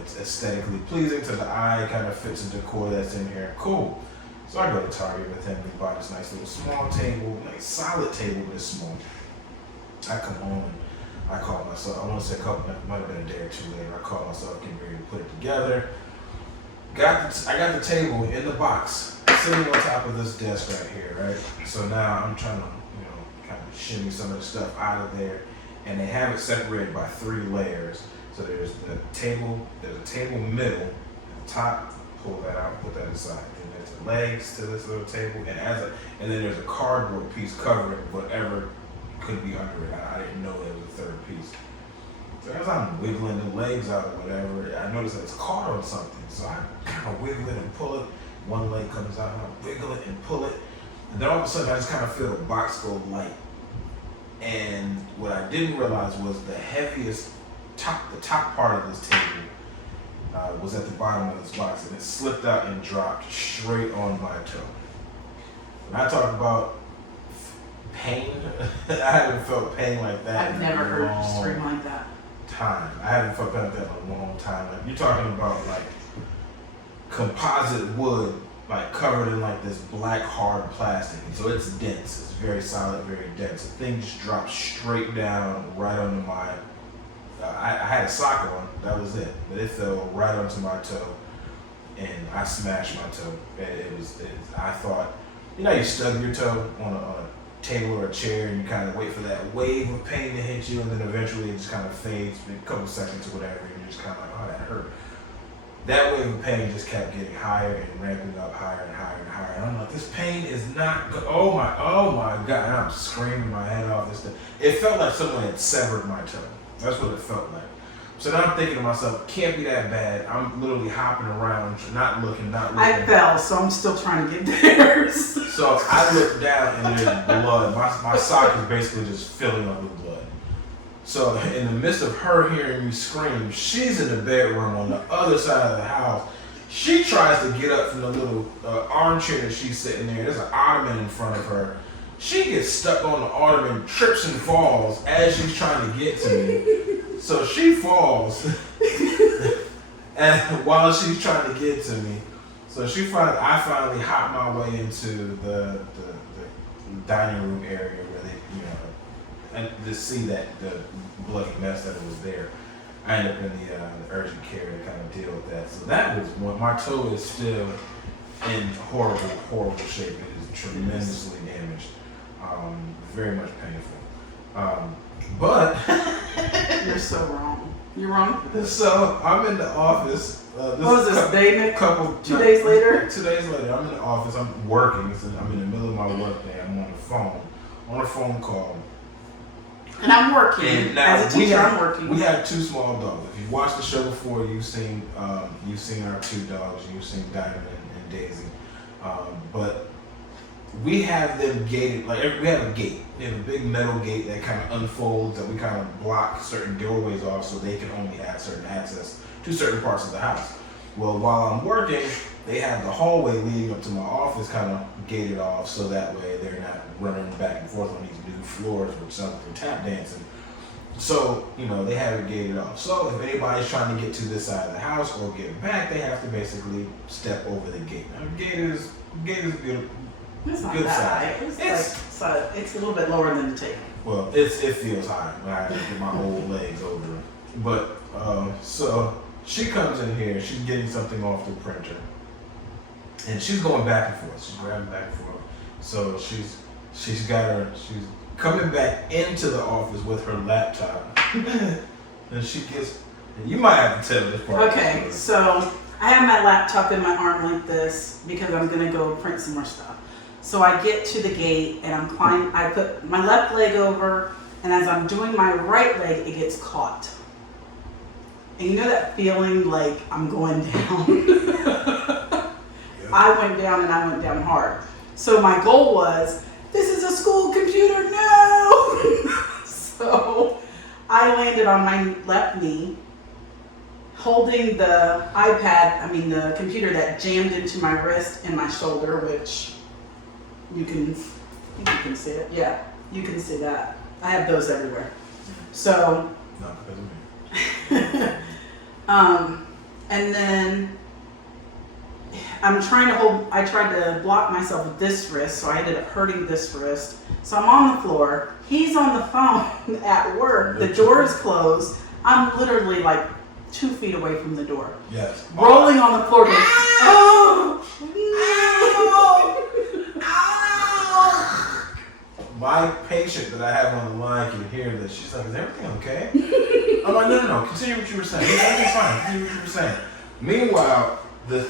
it's aesthetically pleasing to the eye, kind of fits the decor that's in here. Cool. So I go to Target with him. We buy this nice little small table, nice solid table, but it's small. I come home and I call myself. I want to say it might have been a day or two later. I call myself, getting ready to put it together. I got the table in the box, sitting on top of this desk right here, right? So now I'm trying to kind of shimmy some of the stuff out of there, and they have it separated by 3 layers. So there's a table middle, at the top, pull that out, put that aside. Then there's the legs to this little table, and then there's a cardboard piece covering whatever could be under it. I didn't know there was a 3rd piece. So as I'm wiggling the legs out or whatever, I noticed that it's caught on something. So I kind of wiggle it and pull it. One leg comes out, and I wiggle it and pull it. And then all of a sudden, I just kind of feel the box go light. And what I didn't realize was the top part of this table was at the bottom of this box, and it slipped out and dropped straight on my toe. When I talk about pain, I haven't felt pain like that. I've never heard you scream like that. I haven't felt pain like that in a long time. Like, you're talking about like composite wood, like covered in like this black hard plastic, and so it's dense. It's very solid, very dense. The thing just dropped straight down right under my. I had a sock on, that was it, but it fell right onto my toe, and I smashed my toe. And I thought, you stub your toe on a table or a chair, and you kind of wait for that wave of pain to hit you, and then eventually it just kind of fades, a couple seconds or whatever, and you're just kind of like, oh, that hurt. That wave of pain just kept getting higher and ramping up higher and higher and higher. And I'm like, this pain is not good. Oh my God. And I'm screaming my head off. It felt like someone had severed my toe. That's what it felt like. So now I'm thinking to myself, can't be that bad. I'm literally hopping around, not looking. I fell, so I'm still trying to get there. So I look down and there's blood. My sock is basically just filling up with blood. So in the midst of her hearing me scream, she's in the bedroom on the other side of the house. She tries to get up from the little armchair that she's sitting there. There's an ottoman in front of her. She gets stuck on the ottoman, trips and falls as she's trying to get to me. So she falls, and while she's trying to get to me, I finally hop my way into the dining room area where they, and to see that the bloody mess that was there. I ended up in the urgent care to kind of deal with that. So that was one. My toe is still in horrible shape. It is tremendously damaged. Very much painful. But You're so wrong. You're wrong. So I'm in the office. What was this, day? Couple 2 days later? 2 days later, I'm in the office. I'm working. So I'm in the middle of my work day. I'm on a phone call. And I'm working. And now as a teacher, I'm working. We have 2 small dogs. If you've watched the show before, you've seen our 2 dogs. You've seen Diamond and Daisy. But we have them gated. Like we have a gate. We have a big metal gate that kind of unfolds, and we kind of block certain doorways off so they can only have certain access to certain parts of the house. Well, while I'm working, they have the hallway leading up to my office kind of gated off, so that way they're not running back and forth on these new floors with something tap dancing. So, they have it gated off. So if anybody's trying to get to this side of the house or get back, they have to basically step over the gate. Now, the gate is good. It's not good that size. high. It's a little bit lower than the table. Well, it feels high when I have to get my old legs over it. But, so she comes in here, she's getting something off the printer. And she's going back and forth. She's grabbing back and forth. So she's coming back into the office with her laptop. And she gets, you might have to tell this part. Okay, so I have my laptop in my arm like this because I'm gonna go print some more stuff. So I get to the gate and I put my left leg over, and as I'm doing my right leg, it gets caught. And you know that feeling like I'm going down? I went down and I went down hard. So my goal was, this is a school computer, no! So I landed on my left knee, holding the the computer that jammed into my wrist and my shoulder, which you can see it. Yeah, you can see that. I have those everywhere. So, Not because of me. And then I tried to block myself with this wrist, so I ended up hurting this wrist. So I'm on the floor. He's on the phone at work. The door is closed. I'm literally like 2 feet away from the door. Yes. Rolling on the floor. Going, oh! My patient that I have on the line can hear this. She's like, is everything okay? I'm like, no. Continue what you were saying. Everything's fine. Continue what you were saying. Meanwhile, the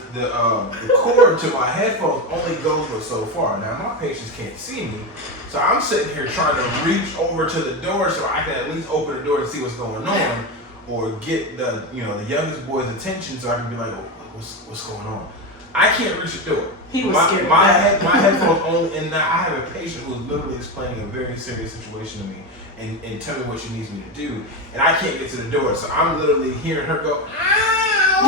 cord to my headphones only goes but so far. Now, my patients can't see me. So I'm sitting here trying to reach over to the door so I can at least open the door and see what's going on. Or get the youngest boy's attention so I can be like, oh, what's going on? I can't reach the door. He was scared. My headphones only, and now I have a patient who is literally explaining a very serious situation to me and tell me what she needs me to do, and I can't get to the door, so I'm literally hearing her go, ow,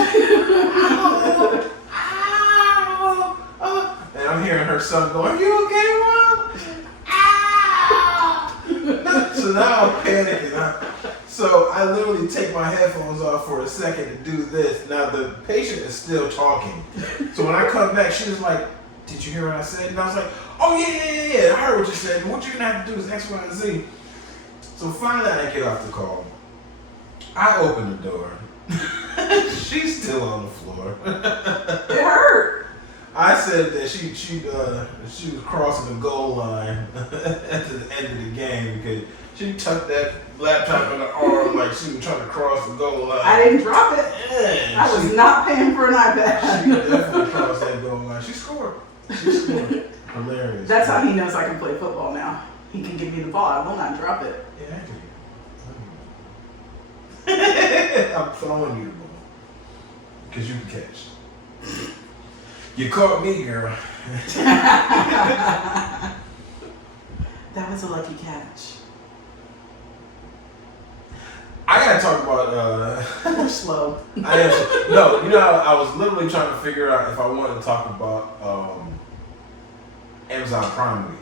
ow, ow, and I'm hearing her son go, are you okay, Mom? Ow! So now I'm panicking. So I literally take my headphones off for a second to do this. Now the patient is still talking. So when I come back, she was like, did you hear what I said? And I was like, oh yeah, I heard what you said. What you're gonna have to do is X, Y, and Z. So finally I get off the call. I open the door. She's still on the floor. It hurt. I said that she was crossing the goal line at the end of the game because she tucked that laptop in her arm like she was trying to cross the goal line. I didn't drop it. Yeah, I was not paying for an iPad. She definitely crossed that goal line. She scored. Hilarious. That's how he knows I can play football now. He can give me the ball. I will not drop it. Yeah, I can. I'm throwing you the ball because you can catch. You caught me, girl. That was a lucky catch. I gotta talk about. We're slow. I was literally trying to figure out if I wanted to talk about Amazon Prime Week.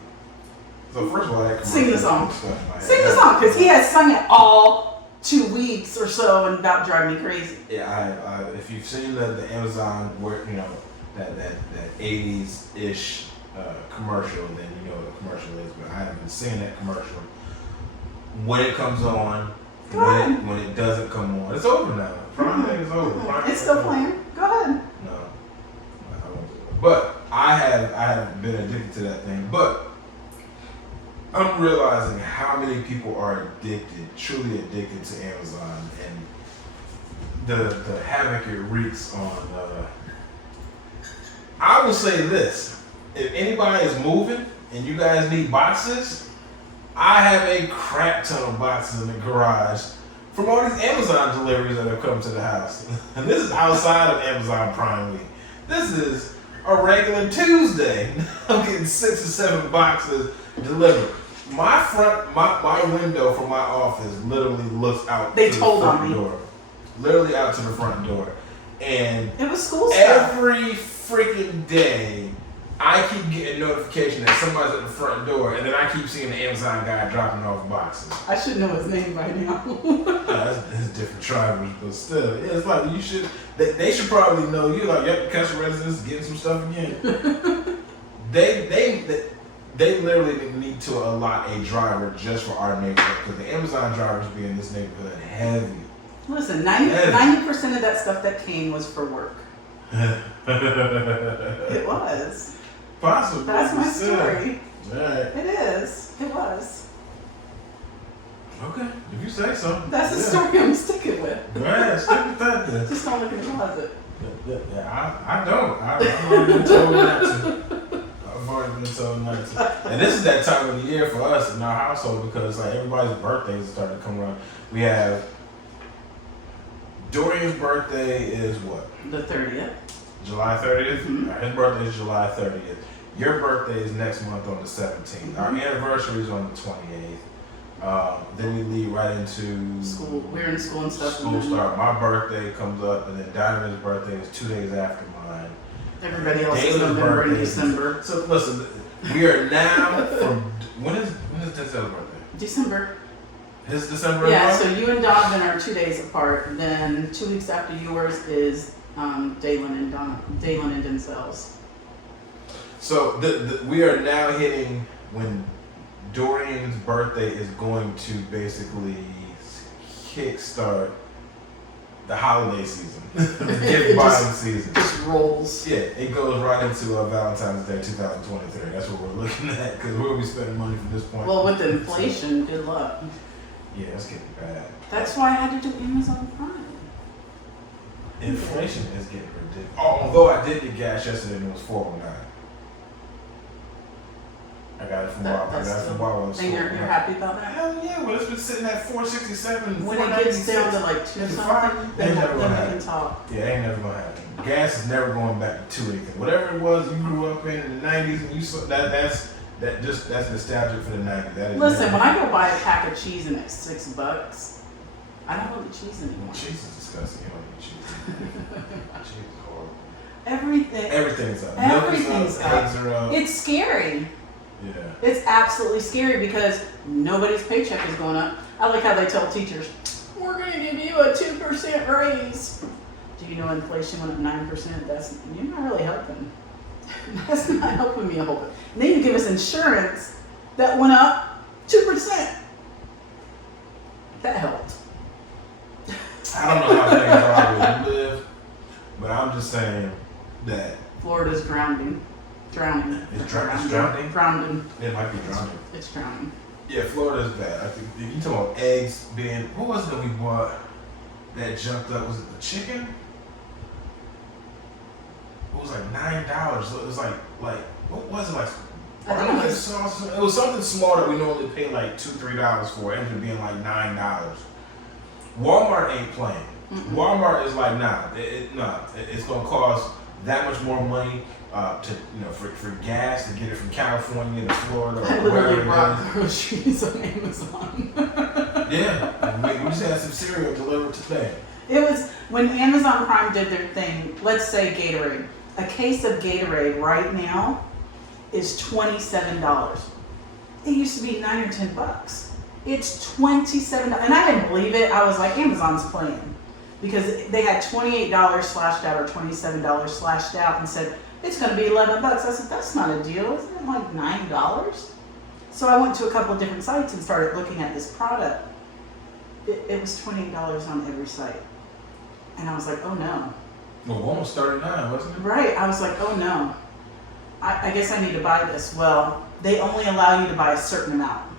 So first of all, that sing the song. Sing the song, because he has sung it all 2 weeks or so and about driving me crazy. Yeah, if you've seen the Amazon where that 80s-ish commercial, then you know what a commercial is. But I haven't been seeing that commercial. When it comes on, when it doesn't come on, it's over now. Prime Day is over. Prime It's still playing. Go ahead. No, I won't do it. But I have been addicted to that thing. But I'm realizing how many people are addicted, truly addicted to Amazon, and the havoc it wreaks on. I will say this: if anybody is moving and you guys need boxes, I have a crap ton of boxes in the garage from all these Amazon deliveries that have come to the house. And this is outside of Amazon Prime Week. This is a regular Tuesday. I'm getting 6 or 7 boxes delivered. My window from my office literally looks out to the front door. Literally out to the front door. And it was school stuff. Every freaking day, I keep getting notification that somebody's at the front door, and then I keep seeing the Amazon guy dropping off boxes. I should know his name by now. That's different tribals, but still, yeah, it's like you should. They should probably know you. Like, yep, the country residents getting some stuff again. They literally need to allot a driver just for our neighborhood, because the Amazon drivers be in this neighborhood heavy. Listen, 90% of that stuff that came was for work. It was. Possibly. That's my story. Alright. It is. It was. Okay, if you say so. That's the story I'm sticking with. Go ahead, stick with that then. Just don't look in the closet. Yeah, I don't. I've already been told not to. I've already been told not to. And this is that time of the year for us in our household, because like everybody's birthdays are starting to come around. We have Dorian's birthday is what? The 30th. July 30th? Mm-hmm. His birthday is July 30th. Your birthday is next month on the 17th. Mm-hmm. Our anniversary is on the 28th. Then we lead right into school. We're in school and stuff. School start. My birthday comes up, and then Donovan's birthday is 2 days after mine. Everybody else is November and December. So listen, we are now from when is Denzel's birthday? December. His December. Yeah. So you and Donovan are 2 days apart. Then 2 weeks after yours is Dalen and Denzel's. So we are now hitting when Dorian's birthday is going to basically kickstart the holiday season, the gift buying season. Just rolls. Yeah, it goes right into Valentine's Day 2023. That's what we're looking at, because we'll be spending money from this point. Well, with the inflation, good luck. Yeah, it's getting bad. That's why I had to do Amazon Prime. Inflation is getting ridiculous. Although I did get gas yesterday and it was $4.09. I got it from Wawa. And you're happy about that? Hell yeah, well, it's been sitting at $4.67. When it gets down to like 2 something, then we can talk. Yeah, ain't never gonna happen. Gas is never going back to 2 anything. Whatever it was you grew up in the 90s, and you saw that's nostalgic for the 90s. That is Listen, when I go buy a pack of cheese and it's $6, I don't want the cheese anymore. Cheese is disgusting. You don't eat cheese. Cheese is horrible. Everything's up. Everything's up. Eggs are up. It's scary. Yeah. It's absolutely scary because nobody's paycheck is going up. I like how they tell teachers, we're going to give you a 2% raise. Do you know inflation went up 9%? You're not really helping. That's not helping me a whole bit. And then you give us insurance that went up 2%. That helped. I don't know how things are where you live, but I'm just saying that Florida's drowning. It's drowning? Drowning. It might be drowning. It's drowning. Yeah, Florida's bad. I think you talking about eggs being. What was it that we bought that jumped up? Was it the chicken? It was like $9. So it was like what was it like? I think it was something small that we normally pay like $2-3 for. It ended up being like $9. Walmart ain't playing. Mm-mm. Walmart is like, it's gonna cost that much more money for gas to get it from California to Florida. I literally brought groceries on Amazon. Yeah, we just had some cereal delivered today. It was when Amazon Prime did their thing. Let's say Gatorade. A case of Gatorade right now is $27. It used to be $9 or $10. It's $27, and I didn't believe it. I was like, Amazon's playing. because they had $28 slashed out or $27 slashed out and said, it's going to be $11. I said, that's not a deal. Isn't it like $9? So I went to a couple of different sites and started looking at this product. It was $28 on every site. And I was like, oh no. Well, one was $39, wasn't it? Right. I was like, oh no. I guess I need to buy this. Well, they only allow you to buy a certain amount.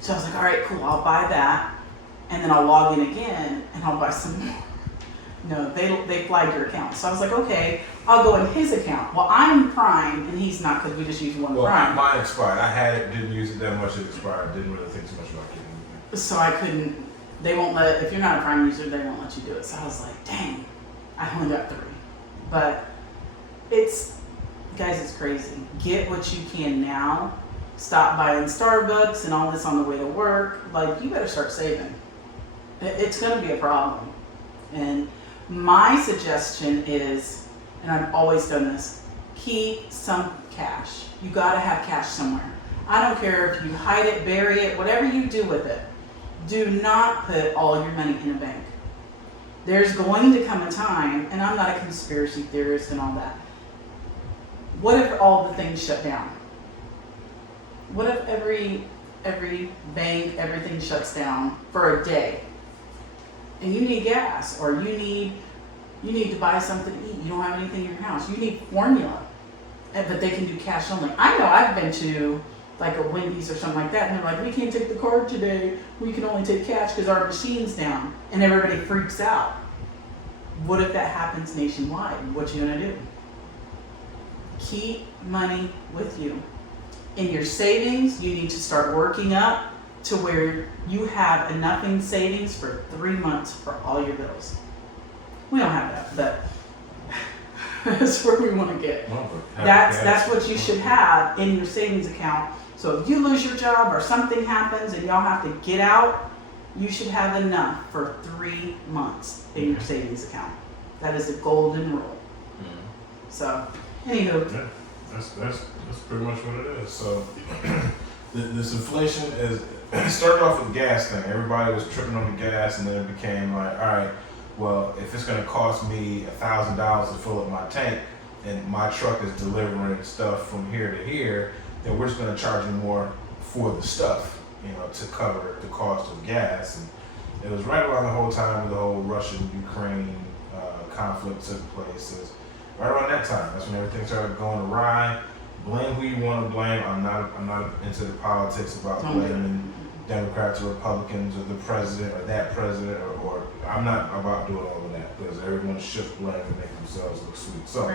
So I was like, all right, cool. I'll buy that. And then I'll log in again and I'll buy some more. No, they flagged your account. So I was like, okay, I'll go in his account. Well, I'm Prime and he's not because we just use one well, Prime. Mine expired. I had it, didn't use it that much. It expired. Didn't really think too much about getting it. So I couldn't, they won't let, if you're not a Prime user, they won't let you do it. So I was like, dang, I only got 3. But guys, it's crazy. Get what you can now. Stop buying Starbucks and all this on the way to work. Like, you better start saving. It's going to be a problem. And my suggestion is, and I've always done this, keep some cash. You got to have cash somewhere. I don't care if you hide it, bury it, whatever you do with it. Do not put all your money in a bank. There's going to come a time, and I'm not a conspiracy theorist and all that. What if all the things shut down? What if every bank, everything shuts down for a day? And you need gas, or you need to buy something to eat. You don't have anything in your house. You need formula, but they can do cash only. I know I've been to like a Wendy's or something like that, and they're like, we can't take the card today. We can only take cash because our machine's down, and everybody freaks out. What if that happens nationwide? What you gonna do? Keep money with you. In your savings, you need to start working up to where you have enough in savings for 3 months for all your bills. We don't have that, but that's where we want to get. That's what you should have in your savings account. So if you lose your job or something happens and y'all have to get out, you should have enough for 3 months in your savings account. That is a golden rule. Mm-hmm. So, anywho. Yeah, that's pretty much what it is. So this inflation it started off with the gas thing. Everybody was tripping on the gas, and then it became like, all right, well, if it's going to cost me $1,000 to fill up my tank, and my truck is delivering stuff from here to here, then we're just going to charge you more for the stuff, to cover the cost of gas. And it was right around the whole time the whole Russian-Ukraine conflict took place. It was right around that time. That's when everything started going awry. Blame who you want to blame. I'm not into the politics about blaming Democrats or Republicans or the president or that president or I'm not about doing all of that, because everyone shift blame and make themselves look sweet. So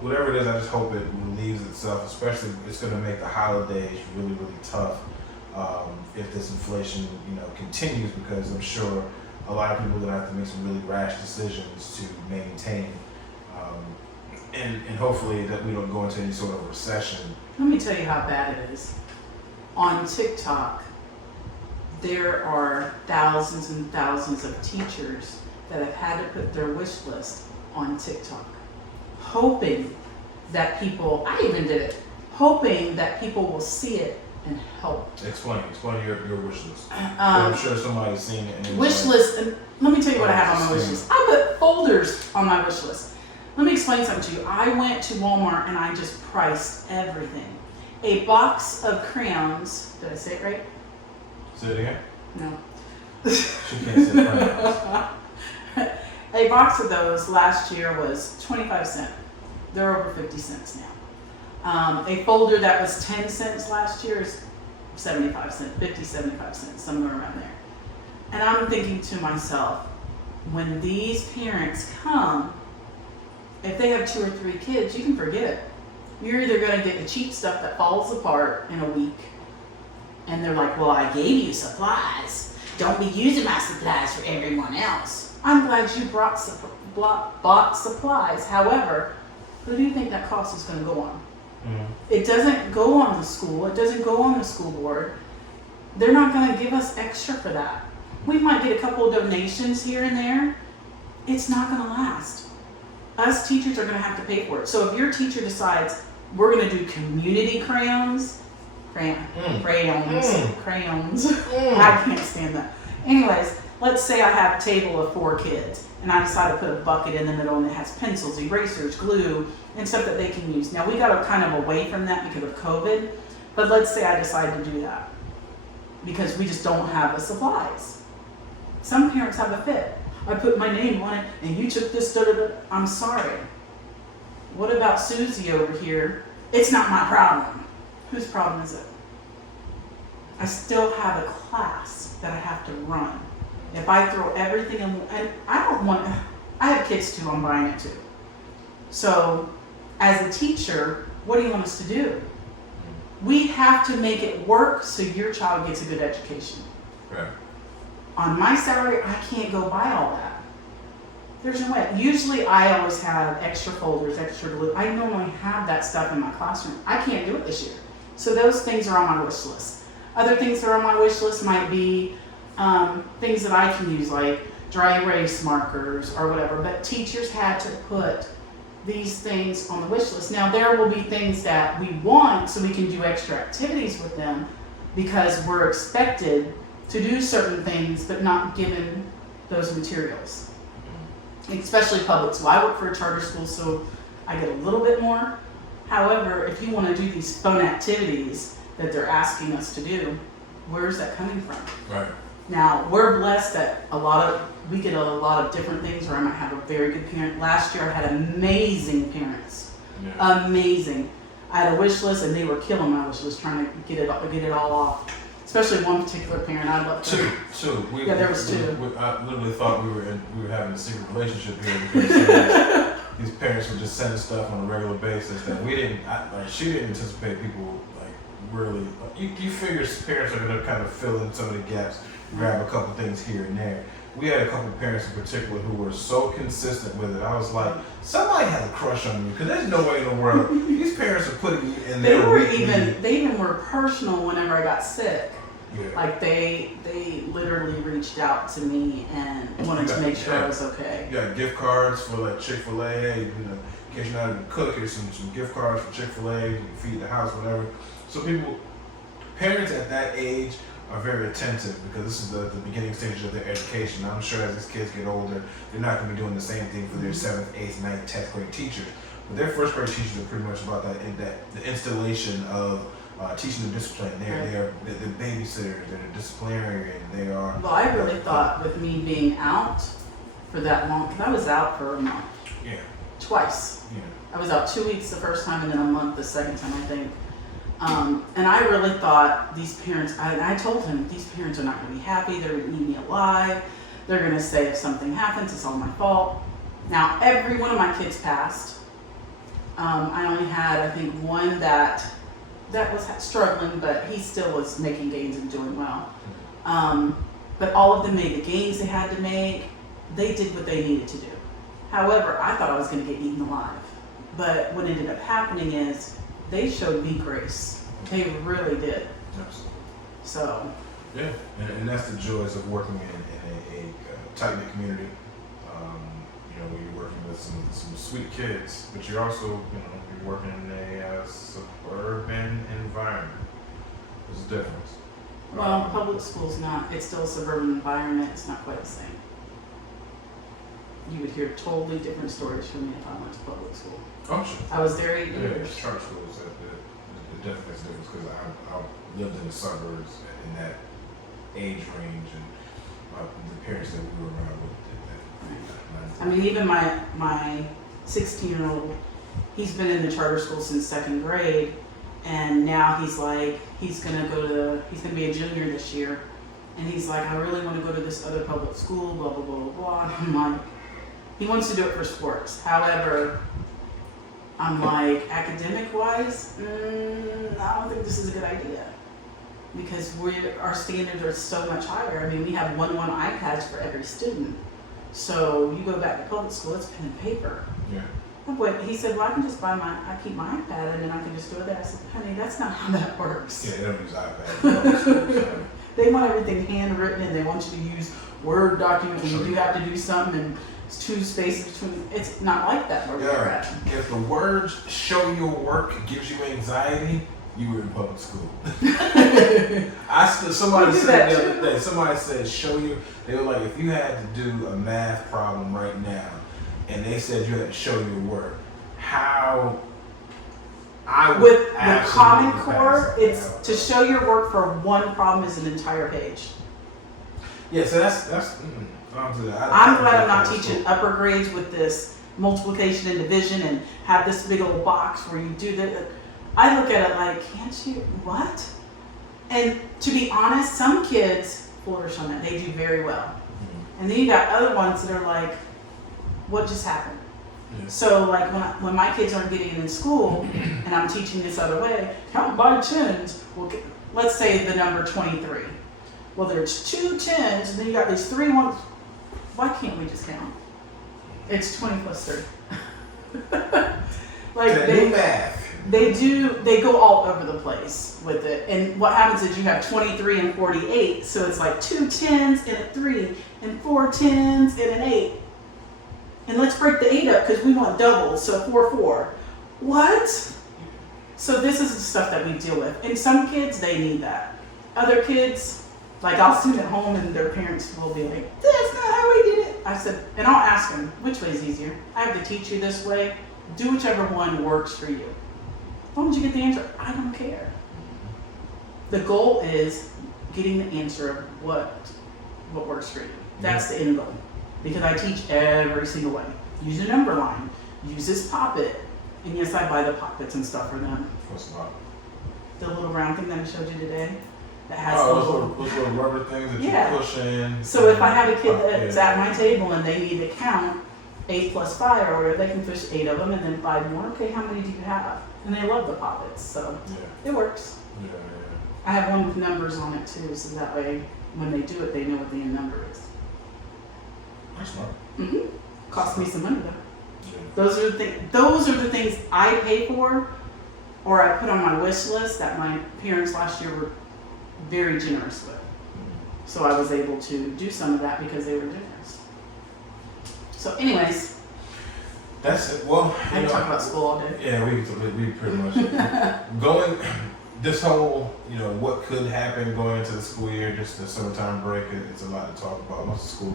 whatever it is, I just hope it relieves itself. Especially, it's going to make the holidays really, really tough if this inflation continues, because I'm sure a lot of people are going to have to make some really rash decisions to maintain. And hopefully that we don't go into any sort of recession. Let me tell you how bad it is. On TikTok, there are thousands and thousands of teachers that have had to put their wish list on TikTok, hoping that people, I even did it, hoping that people will see it and help. Explain your wish list. I'm sure somebody's seen it. And wish list, and let me tell you what I have on my wish list. I put folders on my wish list. Let me explain something to you. I went to Walmart and I just priced everything. A box of crayons, did I say it right? Say it again? No. She can't say crayons. A box of those last year was 25 cents. They're over 50 cents now. A folder that was 10 cents last year is 75 cents, 50, 75 cents, somewhere around there. And I'm thinking to myself, when these parents come, if they have 2 or 3 kids, you can forget it. You're either going to get the cheap stuff that falls apart in a week, and they're like, well, I gave you supplies. Don't be using my supplies for everyone else. I'm glad you bought supplies. However, who do you think that cost is going to go on? Mm-hmm. It doesn't go on the school. It doesn't go on the school board. They're not going to give us extra for that. We might get a couple of donations here and there. It's not going to last. Us teachers are going to have to pay for it. So if your teacher decides we're going to do community crayons. I can't stand that. Anyways, let's say I have a table of 4 kids and I decide to put a bucket in the middle and it has pencils, erasers, glue, and stuff that they can use. Now we got kind of away from that because of COVID, but let's say I decide to do that because we just don't have the supplies. Some parents have a fit. I put my name on it and you took this, I'm sorry. What about Susie over here? It's not my problem. Whose problem is it? I still have a class that I have to run. If I throw everything in, and I don't want, I have kids too, I'm buying it too. So as a teacher, what do you want us to do? We have to make it work so your child gets a good education. Right. On my salary, I can't go buy all that. There's no way. Usually I always have extra folders, extra glue. I normally have that stuff in my classroom. I can't do it this year. So those things are on my wish list. Other things that are on my wish list might be things that I can use, like dry erase markers or whatever. But teachers had to put these things on the wish list. Now there will be things that we want so we can do extra activities with them because we're expected to do certain things but not given those materials. Especially public school. I work for a charter school, so I get a little bit more. However, if you want to do these fun activities that they're asking us to do, where's that coming from? Right. Now, we're blessed that we get a lot of different things, or I might have a very good parent. Last year I had amazing parents. Yeah. Amazing. I had a wish list and they were killing my wish list trying to get it all off. Especially one particular parent. I'd love to. Two. Yeah, there was 2. I literally thought we were having a secret relationship here because these parents were just sending stuff on a regular basis that she didn't anticipate people really. You figure parents are going to kind of fill in some of the gaps, grab a couple things here and there. We had a couple of parents in particular who were so consistent with it. I was like, somebody had a crush on you because there's no way in the world these parents are putting you in their weekly. They even were personal whenever I got sick. Yeah. Like they literally reached out to me and wanted to make sure I was okay. You got gift cards for like Chick-fil-A, in case you're not even a cook, here's some gift cards for Chick-fil-A, you can feed the house, whatever. So parents at that age are very attentive because this is the beginning stages of their education. I'm sure as these kids get older, they're not going to be doing the same thing for their 7th, 8th, 9th, 10th grade teachers. But their first grade teachers are pretty much about the installation of teaching them discipline. They're babysitters, they're the disciplinarian, they are... Well, I really thought with me being out for that long, because I was out for a month. Yeah. Twice. Yeah. I was out 2 weeks the first time and then a month the second time, I think. And I really thought these parents, I told him, these parents are not going to be happy, they're going to eat me alive, they're going to say if something happens, it's all my fault. Now, every one of my kids passed. I only had, I think, one that was struggling, but he still was making gains and doing well. But all of them made the gains they had to make. They did what they needed to do. However, I thought I was going to get eaten alive. But what ended up happening is they showed me grace. They really did. Absolutely. So. Yeah, and that's the joys of working in a tight-knit community. Where you're working with some sweet kids, but you're also, you're working in a suburban environment. There's a difference. Well, public school's not. It's still a suburban environment. It's not quite the same. You would hear totally different stories from me if I went to public school. Oh, sure. I was there 8 years. Charter schools, it definitely makes a difference because I lived in the suburbs in that age range, and the parents that we were around with did that. I mean, even my 16-year-old, he's been in the charter school since 2nd grade, and now he's gonna be a junior this year, and he's like, I really want to go to this other public school, blah blah blah blah blah. And I'm like, he wants to do it for sports. However, I'm like, academic wise, I don't think this is a good idea because our standards are so much higher. I mean, we have 1-1 iPads for every student. So you go back to public school, it's pen and paper. Yeah. But he said, well, I can just I keep my iPad and then I can just do it there. I said, honey, that's not how that works. Yeah, they don't use iPads. They want everything handwritten and they want you to use Word documents and you do have to do something and it's 2 spaces between. It's not like that where we're at. If the words show your work gives you anxiety, you were in public school. Somebody said the other day, somebody said, they were like, if you had to do a math problem right now, and they said you had to show your work, how I would with Common absolutely Core, pass it's that. to show your work for one problem is an entire page. Yeah, so that's I'm glad I'm not teaching upper grades with this multiplication and division and have this big old box where you do that. I look at it like, can't you, what? And to be honest, some kids flourish on that. They do very well. Mm-hmm. And then you got other ones that are like, what just happened? Yeah. So like when my kids aren't getting it in school and I'm teaching this other way, count by tens, well, let's say the number 23. Well, there's 2 10s and then you got these 3 ones. Why can't we just count? It's 20 plus 3. Like they go all over the place with it. And what happens is you have 23 and 48. So it's like 2 10s and a 3 and 4 10s and an 8. And let's break the 8 up because we want doubles. So 4 4. What? So this is the stuff that we deal with. And some kids, they need that. Other kids, like I'll sit at home and their parents will be like, that's not how we did it. I said, and I'll ask them, which way is easier? I have to teach you this way. Do whichever one works for you. As long as you get the answer, I don't care. The goal is getting the answer of what works for you. That's the end goal. Because I teach every single way. Use a number line. Use this poppet. And yes, I buy the poppets and stuff for them. What's that? The little round thing that I showed you today. That has those little rubber things that you push in. So if I have a kid that's at my table and they need to count 8 plus 5 or whatever, they can push 8 of them and then 5 more. Okay, how many do you have? And they love the poppets, so it works. Yeah. I have one with numbers on it too, so that way when they do it, they know what the end number is. That's smart. Cost me some money though. Yeah. Those are the things I pay for, or I put on my wish list that my parents last year were very generous with. So I was able to do some of that because they were generous. So anyways. That's it. Well, I can talk about school all day. Yeah, we pretty much going this whole, what could happen going into the school year, just the summertime break. It's a lot to talk about. Once the school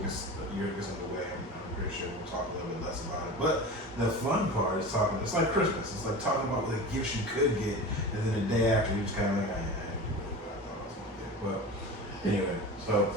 year gets underway, I'm pretty sure we'll talk a little bit less about it. But the fun part is talking. It's like Christmas. It's like talking about what the gifts you could get, and then the day after you just kind of like, I didn't do what I thought I was going to get. But anyway, so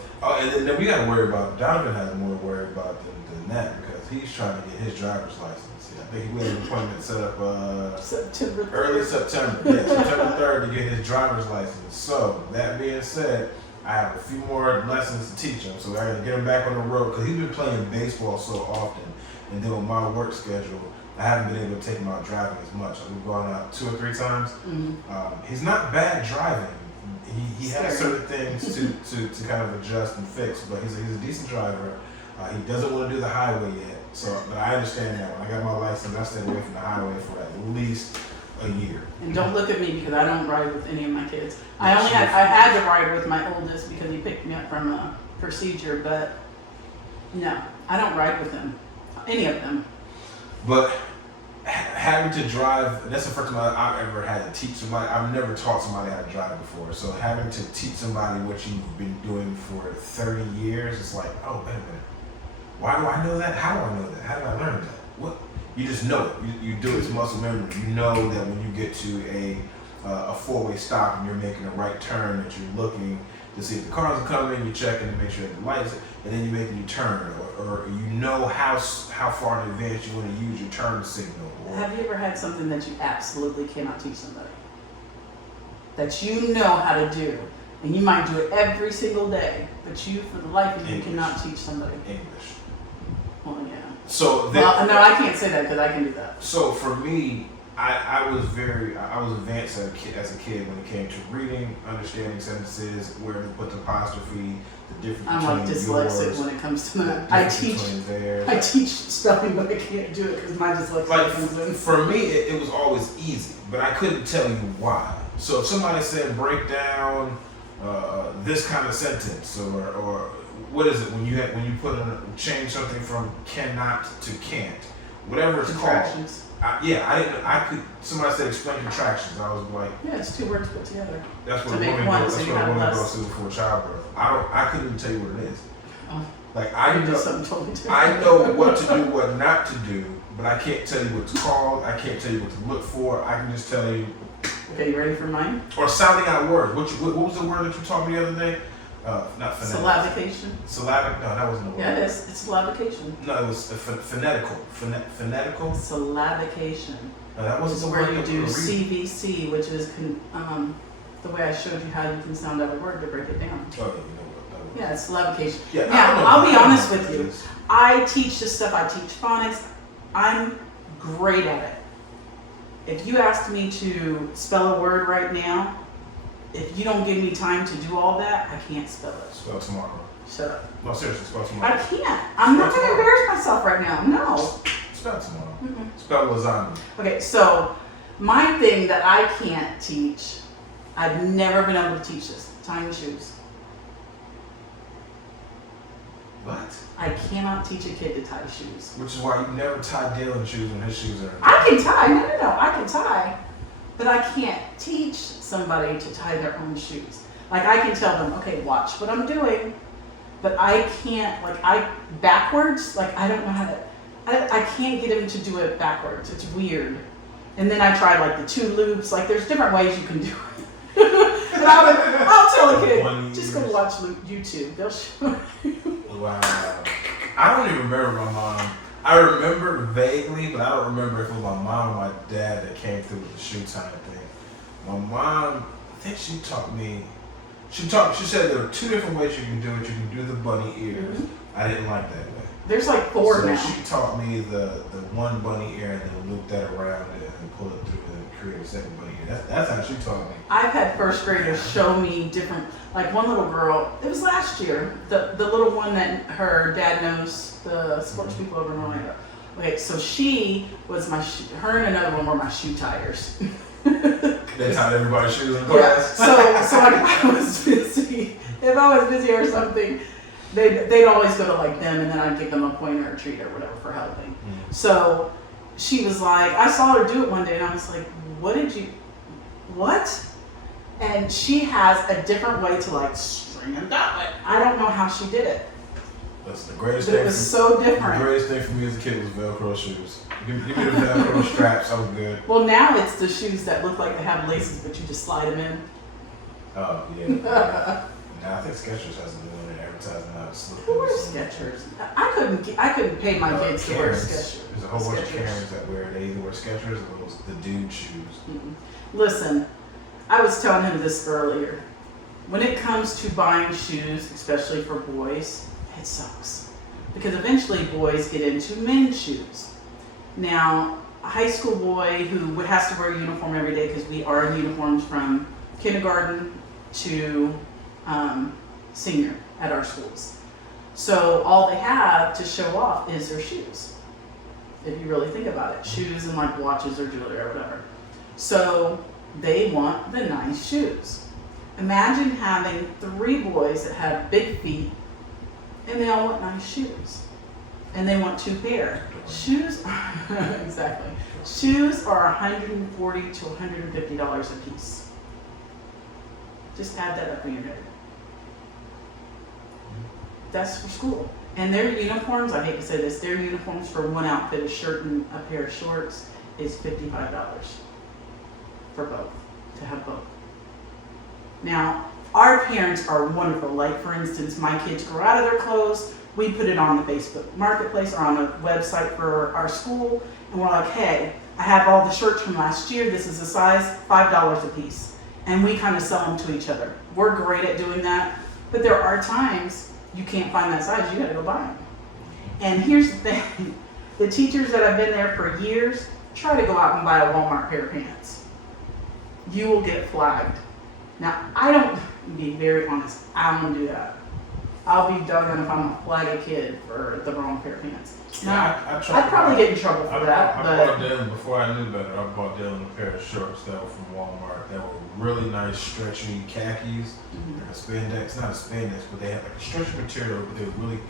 and then we got to worry about. Donovan has more to worry about than that because he's trying to get his driver's license. I think we had an appointment set up early September. Yeah, September 3rd to get his driver's license. So that being said, I have a few more lessons to teach him. So I got to get him back on the road because he's been playing baseball so often. And then with my work schedule, I haven't been able to take him out driving as much. We've gone out 2 or 3 times. He's not bad driving. He has certain things to kind of adjust and fix, but he's a decent driver. He doesn't want to do the highway yet. So, but I understand that. When I got my license, I stayed away from the highway for at least a year. And don't look at me because I don't ride with any of my kids. I had to ride with my oldest because he picked me up from a procedure, but no, I don't ride with them, any of them. But having to drive, that's the first time I've ever had to teach somebody. I've never taught somebody how to drive before. So having to teach somebody what you've been doing for 30 years, it's like, oh, wait a minute. Why do I know that? How do I know that? How did I learn that? What? You just know it. You do it. It's muscle memory. You know that when you get to a 4-way stop and you're making a right turn, that you're looking to see if the cars are coming, you're checking to make sure that the lights, and then you're making your turn, or you know how far in advance you want to use your turn signal. Have you ever had something that you absolutely cannot teach somebody? That you know how to do, and you might do it every single day, but you, for the life of you, cannot teach somebody. English. Well, yeah. So no, I can't say that because I can do that. So for me, I was advanced as a kid when it came to reading, understanding sentences, where to put the apostrophe, the difference I'm between like dyslexic yours, when it comes to that. I teach spelling, but I can't do it because my dyslexia comes in. For me, it was always easy, but I couldn't tell you why. So if somebody said break down this kind of sentence, or what is it when you change something from cannot to can't, whatever it's called. I didn't. I could. Somebody said explain contractions. I was like, Yeah, it's 2 words put together. that's what To a make woman one, goes. so That's you what a have woman less. goes through before childbirth. I couldn't even tell you what it is. Oh, Like I you did know, something totally different. I know what to do, what not to do, but I can't tell you what to call. I can't tell you what to look for. I can just tell you. Okay, you ready for mine? Or sounding out words. What was the word that you taught me the other day? Not phonetic. Syllabication. Syllabic? No, that wasn't the word. Yeah, it is. It's syllabication. No, it was phonetical. Phonetical? Syllabication. No, that Which wasn't is the where word you that do we were reading. CVC, which is the way I showed you how you can sound every word to break it down. Oh, yeah, you know what that was. Yeah, it's syllabication. Yeah, Now, I'll be honest with you. Is. I teach this stuff. I teach phonics. I'm great at it. If you asked me to spell a word right now, if you don't give me time to do all that, I can't spell it. Spell tomorrow. Shut up. No, seriously, spell I tomorrow. can't. I'm not going to embarrass myself right now. No. Spell tomorrow. Mm-mm. Spell lasagna. Okay, so my thing that I can't teach, I've never been able to teach this, tying shoes. What? I cannot teach a kid to tie shoes. Which is why you never tie Dylan shoes when his shoes are. I can tie, no, I can tie, but I can't teach somebody to tie their own shoes. Like I can tell them, okay, watch what I'm doing, but I can't, backwards, I don't know how to, I can't get him to do it backwards. It's weird. And then I tried the 2 loops, there's different ways you can do it. But I'll tell a kid, just go watch YouTube. They'll show you. Wow. I don't even remember my mom. I remember vaguely, but I don't remember if it was my mom or my dad that came through with the shoe tying thing. My mom, I think she taught me. She said there are 2 different ways you can do it. You can do the bunny ears. Mm-hmm. I didn't like that way. There's 4 so now. She taught me the one bunny ear and then loop that around it and pull it through and create a second bunny ear. That's how she taught me. I've had first graders show me different, one little girl, it was last year, the little one that her dad knows, the sports people over in Orlando. Okay, so she was her and another one were my shoe tires. They tied everybody's shoes in Yeah, class. so if I was busy, or something, they'd always go to them, and then I'd give them a pointer or treat or whatever for helping. Mm-hmm. So she was like, I saw her do it one day, and I was like, what? And she has a different way to string them that way. I don't know how she did it, That's the greatest but thing. it was so The different. greatest thing for me as a kid was Velcro shoes. Give me the Velcro straps. I was good. Well, now it's the shoes that look like they have laces, but you just slide them in. Oh yeah. Now I think Skechers has a new one advertising how to slip. Who wears Skechers? I couldn't pay my kids to wear Karens. Skechers. There's a whole bunch of Skechers. Karens that wear. They either wear Skechers or those the dude shoes. Mm-mm. Listen, I was telling him this earlier. When it comes to buying shoes, especially for boys, it sucks. Because eventually boys get into men's shoes. Now, a high school boy who has to wear a uniform every day, because we are in uniforms from kindergarten to senior at our schools. So all they have to show off is their shoes. If you really think about it, shoes and watches or jewelry or whatever. So they want the nice shoes. Imagine having 3 boys that have big feet and they all want nice shoes. And they want 2 pair. Shoes, exactly. Shoes are $140 to $150 a piece. Just add that up in your head. That's for school. And their uniforms, I hate to say this, their uniforms for one outfit, a shirt and a pair of shorts, is $55 for both, to have both. Now, our parents are wonderful. For instance, my kids grow out of their clothes, we put it on the Facebook Marketplace or on a website for our school, and we're like, hey, I have all the shirts from last year, this is the size, $5 a piece. And we kind of sell them to each other. We're great at doing that, but there are times you can't find that size, you gotta go buy them. And here's the thing, the teachers that have been there for years, try to go out and buy a Walmart pair of pants. You will get flagged. Now, to be very honest, I don't do that. I'll be doggone if I'm gonna flag a kid for the wrong pair of pants. Now, I'd probably get in trouble for that, I but bought Dylan, before I knew better, I bought Dylan a pair of shorts that were from Walmart that were really nice, stretchy khakis. Like a spandex, not a spandex, but they had a stretchy material, but they were really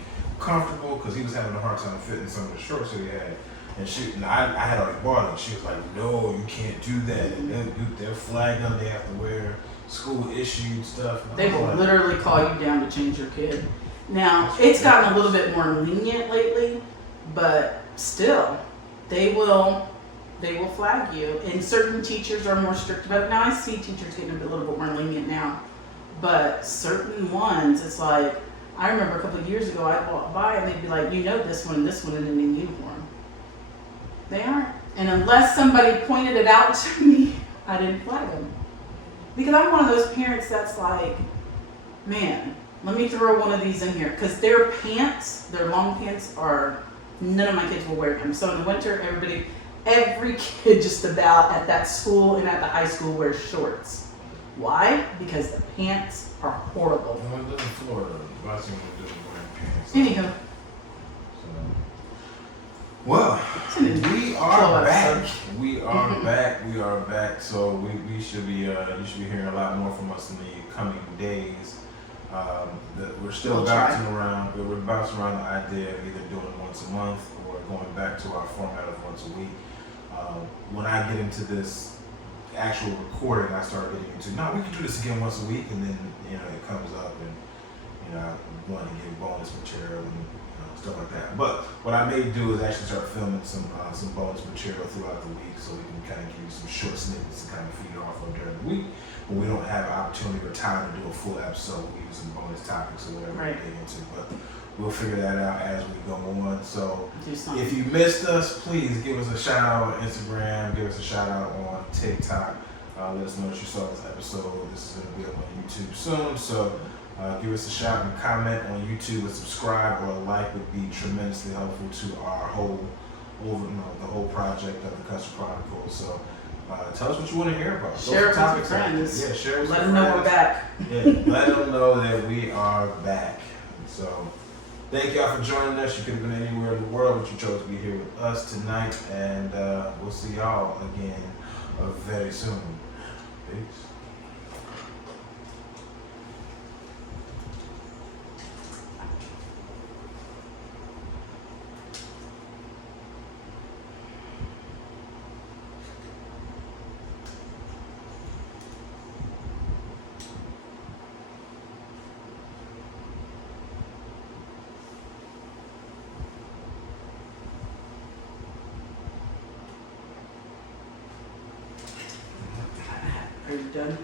comfortable because he was having a hard time fitting some of the shorts that he had. And I had already bought it. She was like, no, you can't do that. And they'll flag them. They have to wear school issued stuff. And They I'm will like, literally call you down to change your kid. Now, it's gotten a little bit more lenient lately, but still, they will flag you. And certain teachers are more strict about it. Now, I see teachers getting a little bit more lenient now, but certain ones, it's like, I remember a couple of years ago, I walked by and they'd be like, you know, this one and this one isn't in uniform. They aren't. And unless somebody pointed it out to me, I didn't flag them. Because I'm one of those parents that's like, man, let me throw one of these in here. Because their pants, their long pants are, none of my kids will wear them. So in the winter, every kid just about at that school and at the high school wears shorts. Why? Because the pants are horrible. no, I live in Florida. I see what they're doing wearing pants. Anyhow. Well, we are back. episode. We are back. We are back. So we should be you should be hearing a lot more from us in the coming days. We're still bouncing around. We're bouncing around the idea of either doing once a month or going back to our format of once a week. When I get into this actual recording, I start getting into we can do this again once a week, and then it comes up, and I want to give bonus material and stuff like that. But what I may do is actually start filming some bonus material throughout the week, so we can kind of give you some short snippets to kind of feed off of during the week. When we don't have an opportunity or time to do a full episode, we use some bonus topics or whatever we get into. But we'll figure that out as we go on. So if you missed us, please give us a shout out on Instagram, give us a shout out on TikTok. Let us know that you saw this episode. This is going to be up on YouTube soon. So give us a shout and comment on YouTube, and subscribe or a like would be tremendously helpful to our the whole project of the Custard Chronicles. So tell us what you want to hear about. Share it with your friends. Yeah, share it with Let your them know friends. we're back. Yeah, let them know that we are back. So thank y'all for joining us. You could have been anywhere in the world, but you chose to be here with us tonight. And we'll see y'all again very soon. Peace. Are you done?